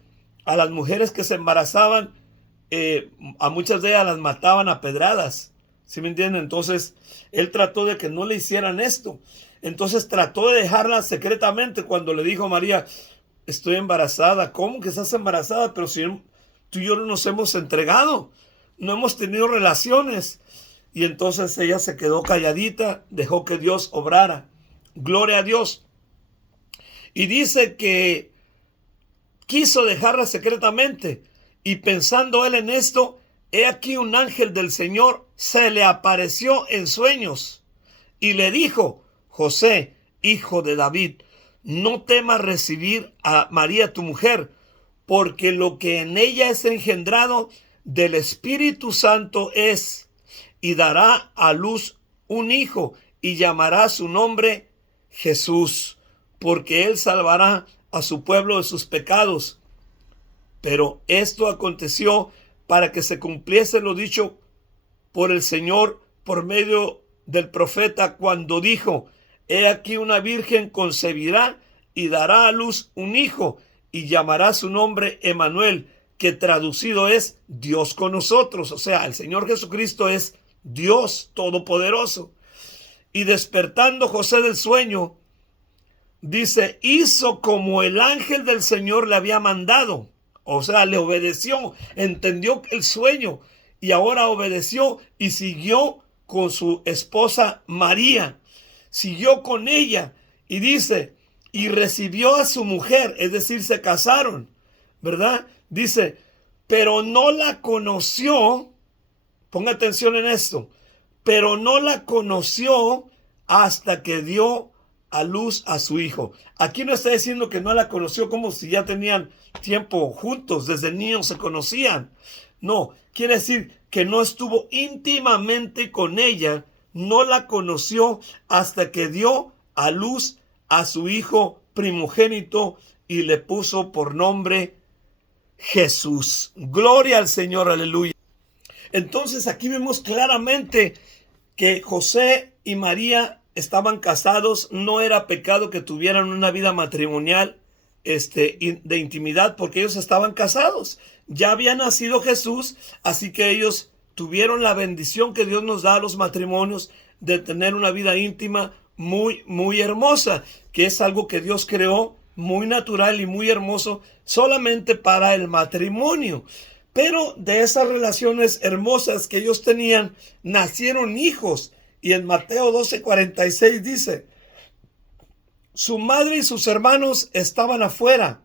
a las mujeres que se embarazaban, a muchas de ellas las mataban a pedradas. ¿Sí me entienden? Entonces él trató de que no le hicieran esto. Entonces trató de dejarla secretamente. Cuando le dijo a María, estoy embarazada. ¿Cómo que estás embarazada? Pero si tú y yo no nos hemos entregado, no hemos tenido relaciones. Y entonces ella se quedó calladita, dejó que Dios obrara. Gloria a Dios. Y dice que quiso dejarla secretamente. Y pensando él en esto, he aquí un ángel del Señor se le apareció en sueños y le dijo, José, hijo de David, no temas recibir a María tu mujer, porque lo que en ella es engendrado del Espíritu Santo es, y dará a luz un hijo, y llamará su nombre Jesús, porque él salvará a su pueblo de sus pecados. Pero esto aconteció para que se cumpliese lo dicho por el Señor por medio del profeta, cuando dijo: he aquí una virgen concebirá y dará a luz un hijo, y llamará su nombre Emmanuel, que traducido es Dios con nosotros. O sea, el Señor Jesucristo es Dios Todopoderoso. Y despertando José del sueño, dice, hizo como el ángel del Señor le había mandado. O sea, le obedeció, entendió el sueño y ahora obedeció y siguió con su esposa María. Siguió con ella y dice, y recibió a su mujer, es decir, se casaron, ¿verdad? Dice, pero no la conoció, ponga atención en esto, pero no la conoció hasta que dio a luz a su hijo. Aquí no está diciendo que no la conoció como si ya tenían tiempo juntos, desde niños se conocían. No, quiere decir que no estuvo íntimamente con ella, no la conoció hasta que dio a luz a su hijo primogénito y le puso por nombre Jesús. Gloria al Señor, aleluya. Entonces aquí vemos claramente que José y María estaban casados. No era pecado que tuvieran una vida matrimonial de intimidad, porque ellos estaban casados. Ya había nacido Jesús, así que ellos tuvieron la bendición que Dios nos da a los matrimonios de tener una vida íntima muy, muy hermosa, que es algo que Dios creó muy natural y muy hermoso solamente para el matrimonio. Pero de esas relaciones hermosas que ellos tenían, nacieron hijos. Y en Mateo 12:46 dice, su madre y sus hermanos estaban afuera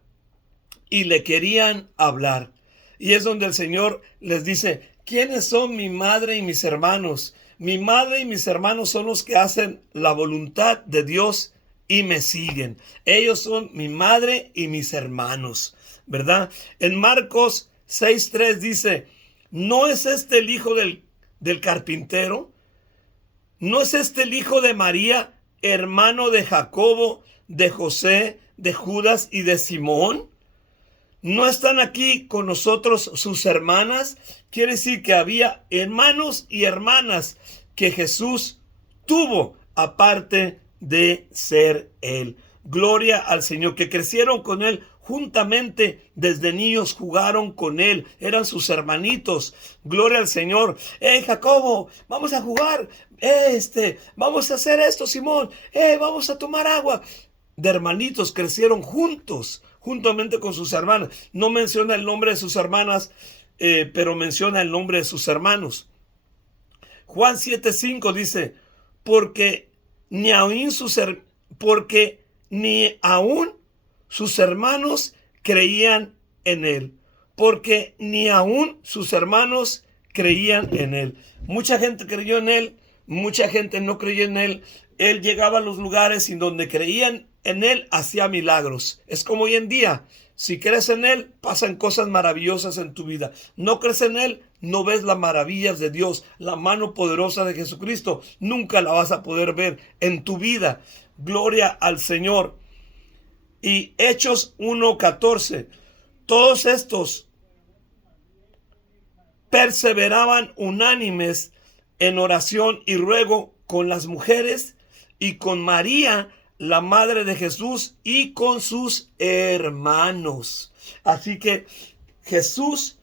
y le querían hablar. Y es donde el Señor les dice, ¿quiénes son mi madre y mis hermanos? Mi madre y mis hermanos son los que hacen la voluntad de Dios y me siguen. Ellos son mi madre y mis hermanos, ¿verdad? En Marcos 6:3 dice, ¿no es este el hijo del carpintero? ¿No es este el hijo de María, hermano de Jacobo, de José, de Judas y de Simón? ¿No están aquí con nosotros sus hermanas? Quiere decir que había hermanos y hermanas que Jesús tuvo aparte de ser él. Gloria al Señor, que crecieron con él juntamente, desde niños jugaron con él, eran sus hermanitos. Gloria al Señor. Jacobo, vamos a jugar. Vamos a hacer esto, Simón. Vamos a tomar agua. De hermanitos crecieron juntos, juntamente con sus hermanas. No menciona el nombre de sus hermanas, pero menciona el nombre de sus hermanos. Juan 7:5 dice, porque ni aún sus hermanos creían en él. Porque ni aún sus hermanos creían en él. Mucha gente creyó en él, mucha gente no creyó en él. Él llegaba a los lugares en donde creían en él, hacía milagros. Es como hoy en día. Si crees en él, pasan cosas maravillosas en tu vida. No crees en él, no ves las maravillas de Dios. La mano poderosa de Jesucristo nunca la vas a poder ver en tu vida. Gloria al Señor. Y Hechos 1:14. Todos estos perseveraban unánimes en oración y ruego con las mujeres y con María, la madre de Jesús, y con sus hermanos. Así que Jesús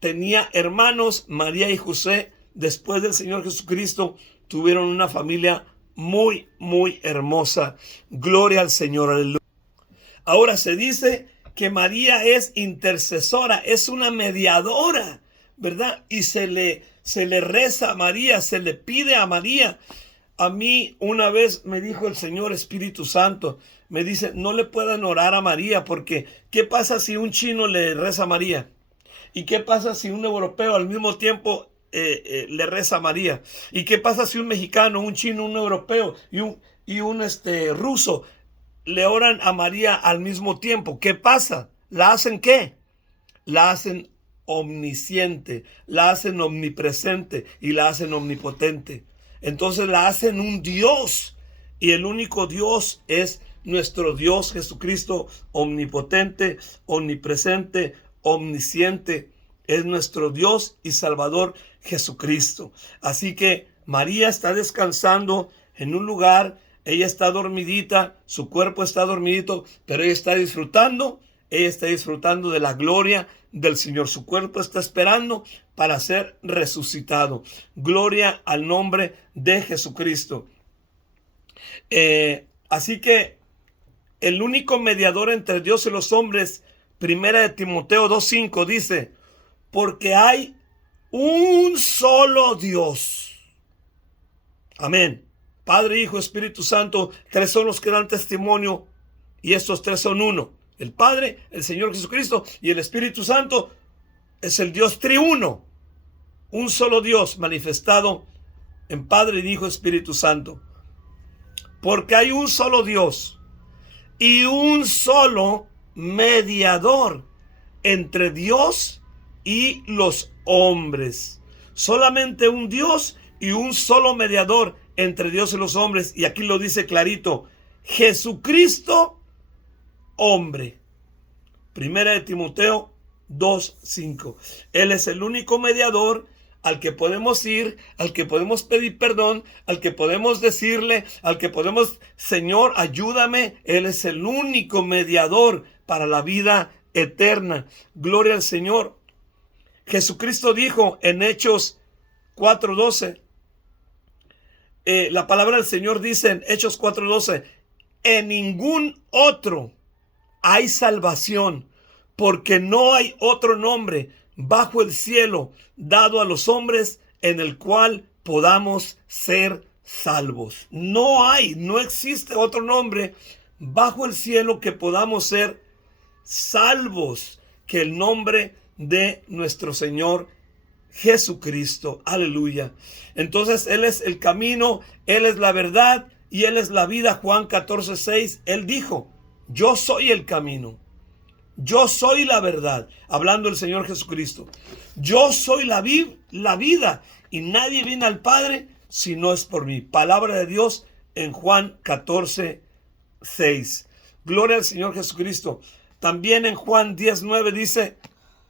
tenía hermanos. María y José, después del Señor Jesucristo, tuvieron una familia muy, muy hermosa. Gloria al Señor, aleluya. Ahora se dice que María es intercesora, es una mediadora, ¿verdad? Y se le reza a María, se le pide a María. A mí una vez me dijo el Señor Espíritu Santo, me dice, no le puedan orar a María, porque ¿qué pasa si un chino le reza a María? ¿Y qué pasa si un europeo al mismo tiempo le reza a María? ¿Y qué pasa si un mexicano, un chino, un europeo y un ruso le oran a María al mismo tiempo? ¿Qué pasa? ¿La hacen qué? La hacen omnisciente, la hacen omnipresente y la hacen omnipotente. entonces la hacen un Dios. Y el único Dios es nuestro Dios Jesucristo, omnipotente, omnipresente, omnisciente. Es nuestro Dios y Salvador Jesucristo. Así que María está descansando en un lugar. Ella está dormidita, su cuerpo está dormidito, pero ella está disfrutando de la gloria del Señor. Su cuerpo está esperando para ser resucitado. Gloria al nombre de Jesucristo. Así que el único mediador entre Dios y los hombres, primera de Timoteo 2:5 dice, porque hay un solo Dios. Amén. Padre, Hijo, Espíritu Santo, tres son los que dan testimonio y estos tres son uno. El Padre, el Señor Jesucristo y el Espíritu Santo es el Dios triuno. Un solo Dios manifestado en Padre, Hijo, Espíritu Santo. Porque hay un solo Dios y un solo mediador entre Dios y los hombres. Solamente un Dios y un solo mediador entre Dios y los hombres. Y aquí lo dice clarito, Jesucristo, hombre. Primera de Timoteo 2:5. Él es el único mediador al que podemos ir, al que podemos pedir perdón, al que podemos decirle, al que podemos, Señor, ayúdame. Él es el único mediador para la vida eterna. Gloria al Señor. Jesucristo dijo en Hechos 4:12, la palabra del Señor dice en Hechos 4:12, en ningún otro hay salvación, porque no hay otro nombre bajo el cielo dado a los hombres en el cual podamos ser salvos. No existe otro nombre bajo el cielo que podamos ser salvos que el nombre de nuestro Señor Jesucristo. Aleluya. Entonces Él es el camino, Él es la verdad y Él es la vida. Juan 14:6, Él dijo, yo soy el camino, yo soy la verdad, hablando del Señor Jesucristo. Yo soy la vida y nadie viene al Padre si no es por mí. Palabra de Dios en Juan 14:6. Gloria al Señor Jesucristo. También en Juan 10:9 dice,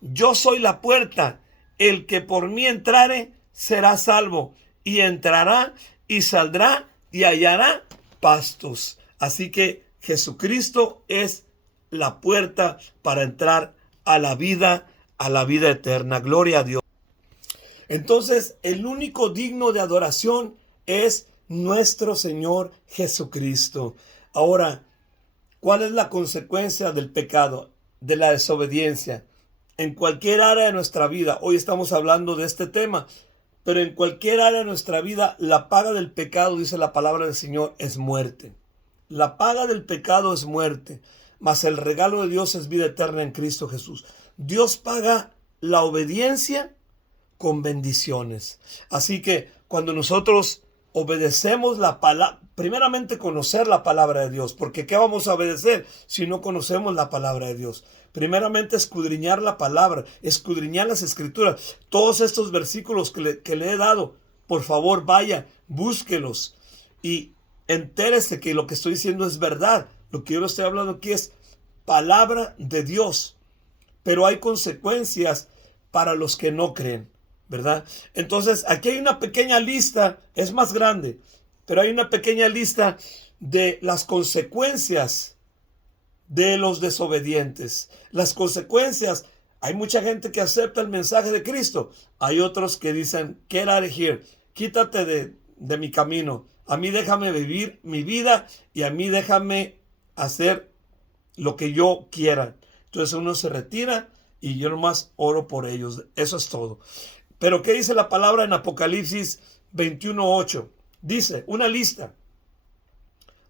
yo soy la puerta. El que por mí entrare será salvo, y entrará y saldrá y hallará pastos. Así que Jesucristo es la puerta para entrar a la vida eterna. Gloria a Dios. Entonces, el único digno de adoración es nuestro Señor Jesucristo. Ahora, ¿cuál es la consecuencia del pecado, de la desobediencia? En cualquier área de nuestra vida, hoy estamos hablando de este tema, pero en cualquier área de nuestra vida, la paga del pecado, dice la palabra del Señor, es muerte. La paga del pecado es muerte, mas el regalo de Dios es vida eterna en Cristo Jesús. Dios paga la obediencia con bendiciones. Así que cuando nosotros obedecemos la palabra, primeramente conocer la palabra de Dios, porque ¿qué vamos a obedecer si no conocemos la palabra de Dios? Primeramente escudriñar la palabra, escudriñar las escrituras. Todos estos versículos que le he dado, por favor vaya, búsquelos y entérese que lo que estoy diciendo es verdad. Lo que yo le estoy hablando aquí es palabra de Dios, pero hay consecuencias para los que no creen, ¿verdad? Entonces aquí hay una pequeña lista, es más grande, pero hay una pequeña lista de las consecuencias de los desobedientes. Las consecuencias, hay mucha gente que acepta el mensaje de Cristo, hay otros que dicen, get out of here, quítate de mi camino, a mí déjame vivir mi vida y a mí déjame hacer lo que yo quiera. Entonces uno se retira y yo nomás oro por ellos, eso es todo. Pero ¿qué dice la palabra en Apocalipsis 21:8? Dice, una lista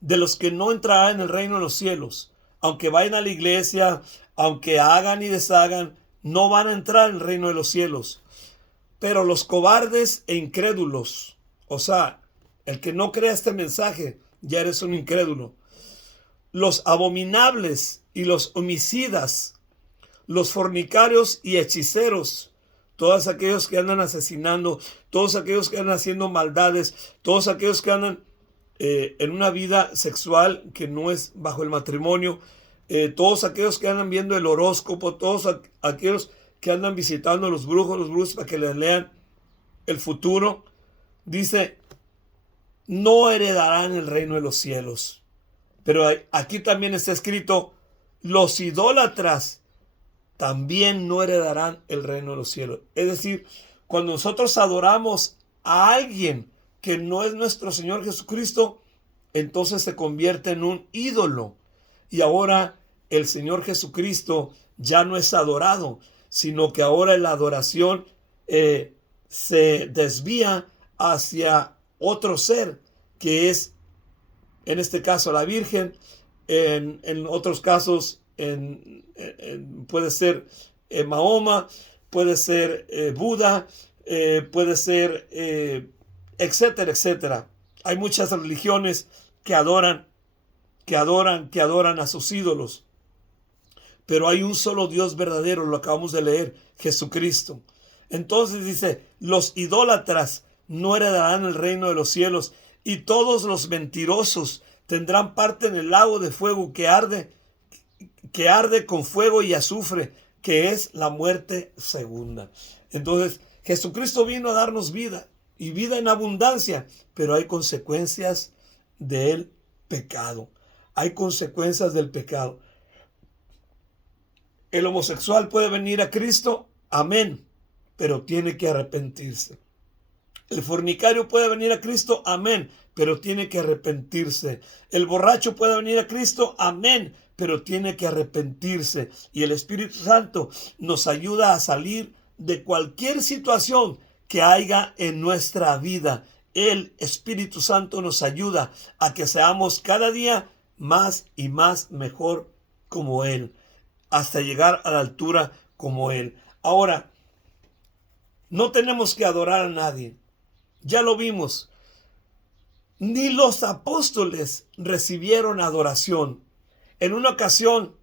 de los que no entrarán en el reino de los cielos. Aunque vayan a la iglesia, aunque hagan y deshagan, no van a entrar en el reino de los cielos. Pero los cobardes e incrédulos, o sea, el que no crea este mensaje, ya eres un incrédulo. Los abominables y los homicidas, los fornicarios y hechiceros, todos aquellos que andan asesinando, todos aquellos que andan haciendo maldades, todos aquellos que andan en una vida sexual que no es bajo el matrimonio, todos aquellos que andan viendo el horóscopo, todos aquellos que andan visitando a los brujos para que les lean el futuro, dice, no heredarán el reino de los cielos. Pero aquí también está escrito, los idólatras también no heredarán el reino de los cielos. Es decir, cuando nosotros adoramos a alguien que no es nuestro Señor Jesucristo, entonces se convierte en un ídolo. Y ahora el Señor Jesucristo ya no es adorado, sino que ahora la adoración se desvía hacia otro ser, que es, en este caso, la Virgen. En otros casos puede ser Mahoma, puede ser Buda, puede ser etcétera, etcétera. Hay muchas religiones que adoran a sus ídolos. Pero hay un solo Dios verdadero, lo acabamos de leer, Jesucristo. Entonces dice, los idólatras no heredarán el reino de los cielos, y todos los mentirosos tendrán parte en el lago de fuego que arde con fuego y azufre, que es la muerte segunda. Entonces, Jesucristo vino a darnos vida, y vida en abundancia, pero hay consecuencias del pecado. Hay consecuencias del pecado. El homosexual puede venir a Cristo, amén, pero tiene que arrepentirse. El fornicario puede venir a Cristo, amén, pero tiene que arrepentirse. El borracho puede venir a Cristo, amén, pero tiene que arrepentirse. Y el Espíritu Santo nos ayuda a salir de cualquier situación que haya en nuestra vida. El Espíritu Santo nos ayuda a que seamos cada día más y más mejor como Él, hasta llegar a la altura como Él. Ahora, no tenemos que adorar a nadie. Ya lo vimos. Ni los apóstoles recibieron adoración. En una ocasión,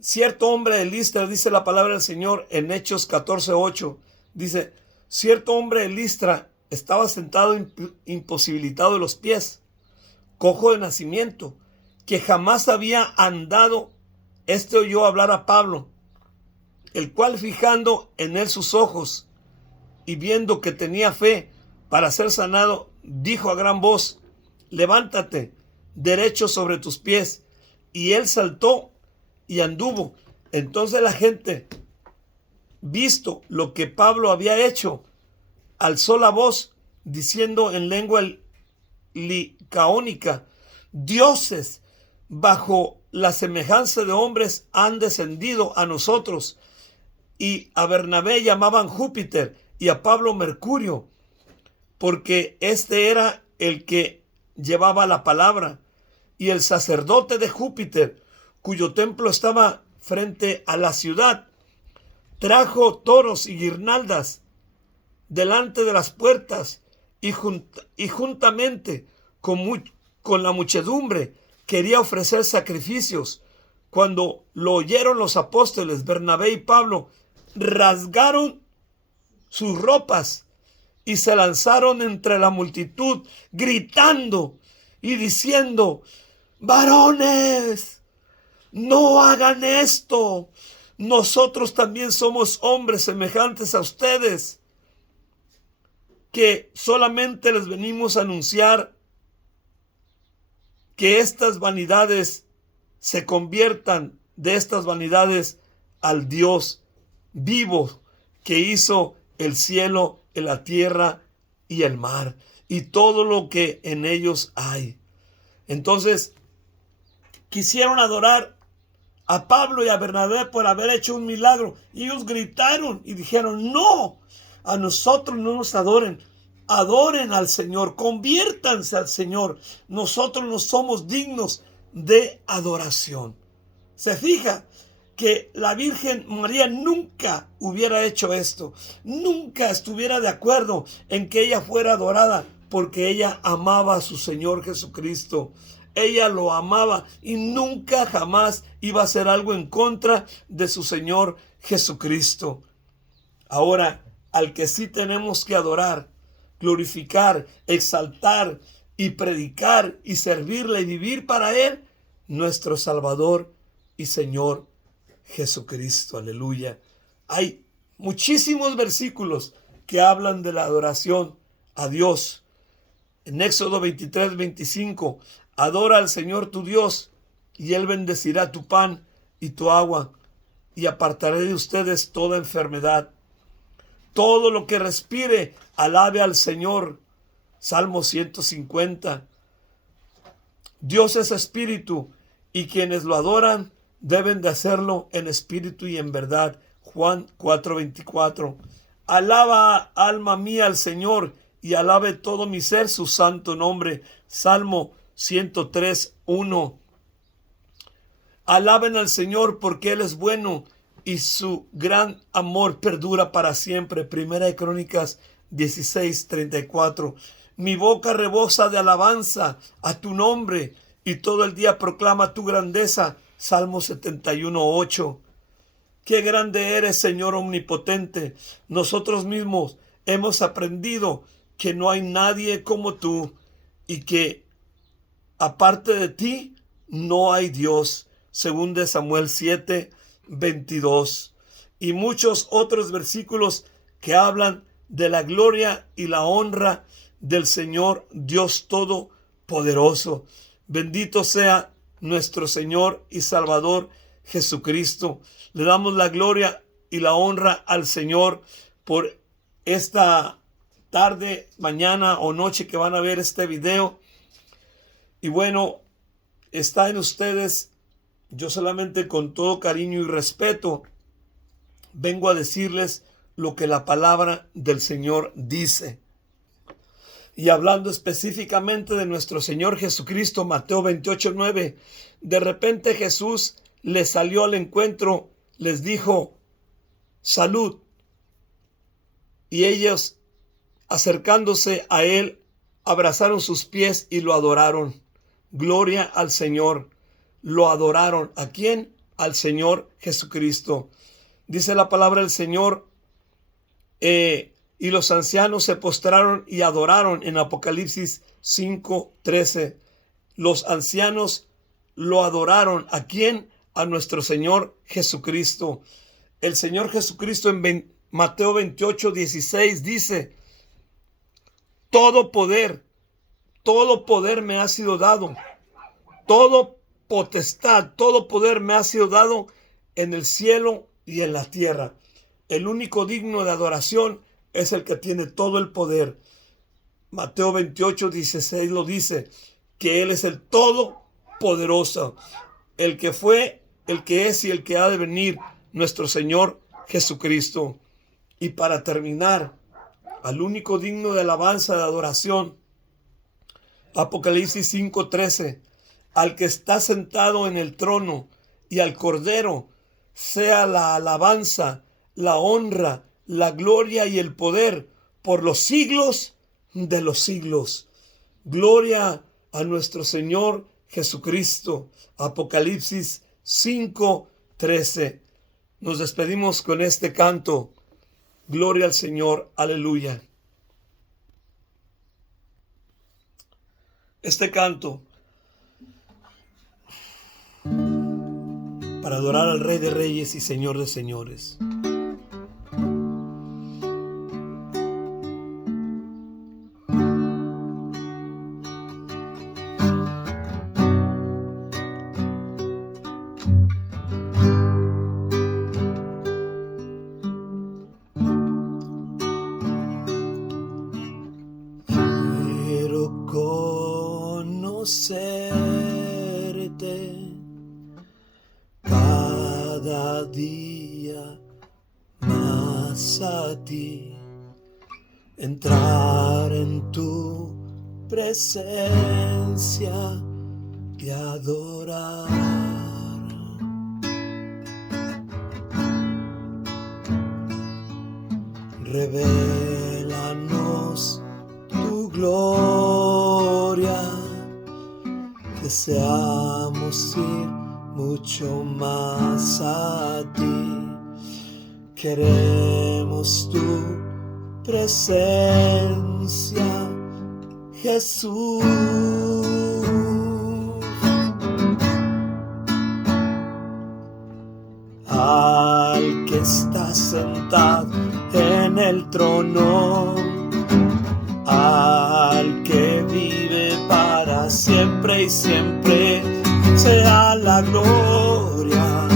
cierto hombre de Listra, dice la palabra del Señor en Hechos 14:8, dice, cierto hombre de Listra estaba sentado imposibilitado de los pies, cojo de nacimiento, que jamás había andado. Este oyó hablar a Pablo, el cual, fijando en él sus ojos y viendo que tenía fe para ser sanado, dijo a gran voz, levántate derecho sobre tus pies. Y él saltó y anduvo. Entonces la gente, visto lo que Pablo había hecho, alzó la voz diciendo en lengua licaónica, dioses bajo la semejanza de hombres han descendido a nosotros. Y a Bernabé llamaban Júpiter y a Pablo Mercurio, porque este era el que llevaba la palabra. Y el sacerdote de Júpiter, cuyo templo estaba frente a la ciudad, trajo toros y guirnaldas delante de las puertas, y juntamente con la muchedumbre quería ofrecer sacrificios. Cuando lo oyeron los apóstoles, Bernabé y Pablo rasgaron sus ropas y se lanzaron entre la multitud, gritando y diciendo, varones, no hagan esto. Nosotros también somos hombres semejantes a ustedes, que solamente les venimos a anunciar que estas vanidades se conviertan de estas vanidades al Dios vivo que hizo el cielo, la tierra y el mar y todo lo que en ellos hay. Entonces, quisieron adorar a Pablo y a Bernabé por haber hecho un milagro. Y ellos gritaron y dijeron, no, a nosotros no nos adoren. Adoren al Señor, conviértanse al Señor. Nosotros no somos dignos de adoración. Se fija que la Virgen María nunca hubiera hecho esto. Nunca estuviera de acuerdo en que ella fuera adorada, porque ella amaba a su Señor Jesucristo. Ella lo amaba y nunca jamás iba a hacer algo en contra de su Señor Jesucristo. Ahora, al que sí tenemos que adorar, glorificar, exaltar y predicar y servirle y vivir para Él, nuestro Salvador y Señor Jesucristo. Aleluya. Hay muchísimos versículos que hablan de la adoración a Dios. En Éxodo 23:25, adora al Señor tu Dios y Él bendecirá tu pan y tu agua y apartaré de ustedes toda enfermedad. Todo lo que respire, alabe al Señor. Salmo 150. Dios es espíritu y quienes lo adoran deben de hacerlo en espíritu y en verdad. Juan 4:24. Alaba, alma mía, al Señor, y alabe todo mi ser su santo nombre. Salmo 103:1. Alaben al Señor porque Él es bueno y su gran amor perdura para siempre. Primera de Crónicas 16:34. Mi boca rebosa de alabanza a tu nombre y todo el día proclama tu grandeza. Salmo 71:8. Qué grande eres, Señor omnipotente. Nosotros mismos hemos aprendido que no hay nadie como tú y que aparte de ti no hay Dios. Según de Samuel 7:22. Y muchos otros versículos que hablan de la gloria y la honra del Señor Dios Todopoderoso. Bendito sea nuestro Señor y Salvador Jesucristo. Le damos la gloria y la honra al Señor por esta tarde, mañana o noche que van a ver este video. Y bueno, está en ustedes. Yo solamente con todo cariño y respeto vengo a decirles lo que la palabra del Señor dice. Y hablando específicamente de nuestro Señor Jesucristo, Mateo 28:9, de repente Jesús les salió al encuentro, les dijo, salud. Y ellos, acercándose a Él, abrazaron sus pies y lo adoraron. Gloria al Señor. Lo adoraron. ¿A quién? Al Señor Jesucristo. Dice la palabra del Señor, y los ancianos se postraron y adoraron en Apocalipsis 5:13. Los ancianos lo adoraron. ¿A quién? A nuestro Señor Jesucristo. El Señor Jesucristo en Mateo 28:16 dice, todo poder me ha sido dado. Todo potestad, todo poder me ha sido dado en el cielo y en la tierra. El único digno de adoración es el que tiene todo el poder. Mateo 28:16 lo dice, que Él es el Todopoderoso, el que fue, el que es y el que ha de venir, nuestro Señor Jesucristo. Y para terminar, al único digno de alabanza, de adoración, Apocalipsis 5:13, al que está sentado en el trono y al Cordero sea la alabanza, la honra, la gloria y el poder por los siglos de los siglos. Gloria a nuestro Señor Jesucristo. Apocalipsis 5:13. Nos despedimos con este canto. Gloria al Señor. Aleluya. Este canto para adorar al Rey de Reyes y Señor de Señores. Quiero conocerte cada día más a ti, entrar en tu presencia y adorar. Revélanos tu gloria, deseamos ir mucho más a ti. Queremos tu presencia, Jesús. Al que está sentado en el trono, al que vive para siempre y siempre, sea la gloria,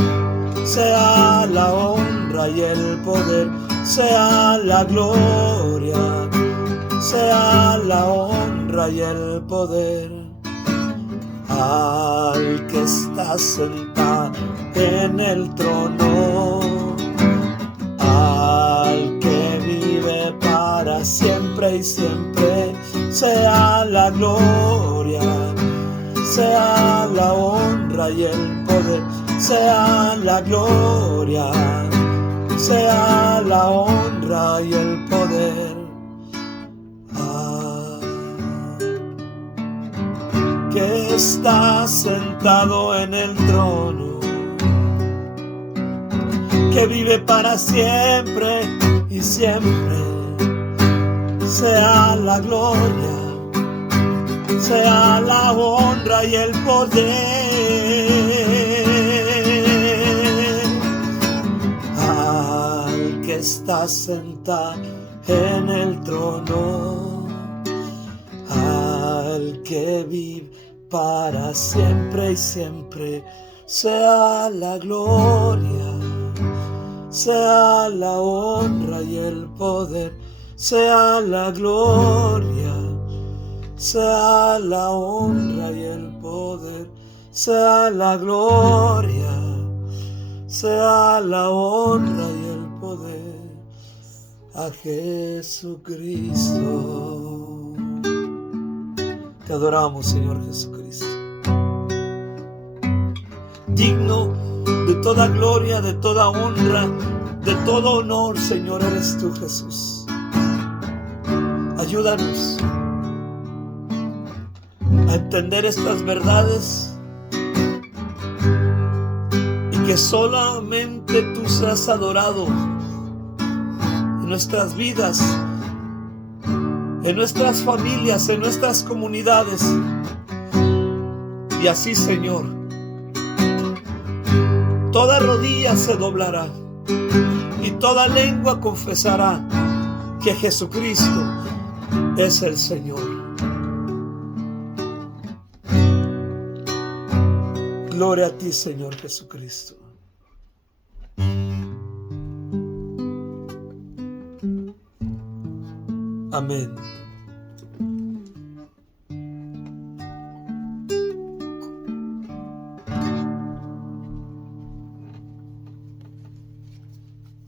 sea la honra y el poder, sea la gloria, sea la honra y el poder. Al que está sentado en el trono, al que vive para siempre y siempre, sea la gloria, sea la honra y el poder, sea la gloria, sea la honra y el poder. Que está sentado en el trono, que vive para siempre y siempre, sea la gloria, sea la honra y el poder. Al que está sentado en el trono, al que vive para siempre y siempre, sea la gloria, sea la honra y el poder, sea la gloria, sea la honra y el poder, sea la gloria, sea la honra y el poder a Jesucristo. Te adoramos, Señor Jesucristo. Digno de toda gloria, de toda honra, de todo honor, Señor, eres tú, Jesús. Ayúdanos a entender estas verdades y que solamente tú seas adorado en nuestras vidas, en nuestras familias, en nuestras comunidades. Y así, Señor, toda rodilla se doblará y toda lengua confesará que Jesucristo es el Señor. Gloria a ti, Señor Jesucristo. Amén.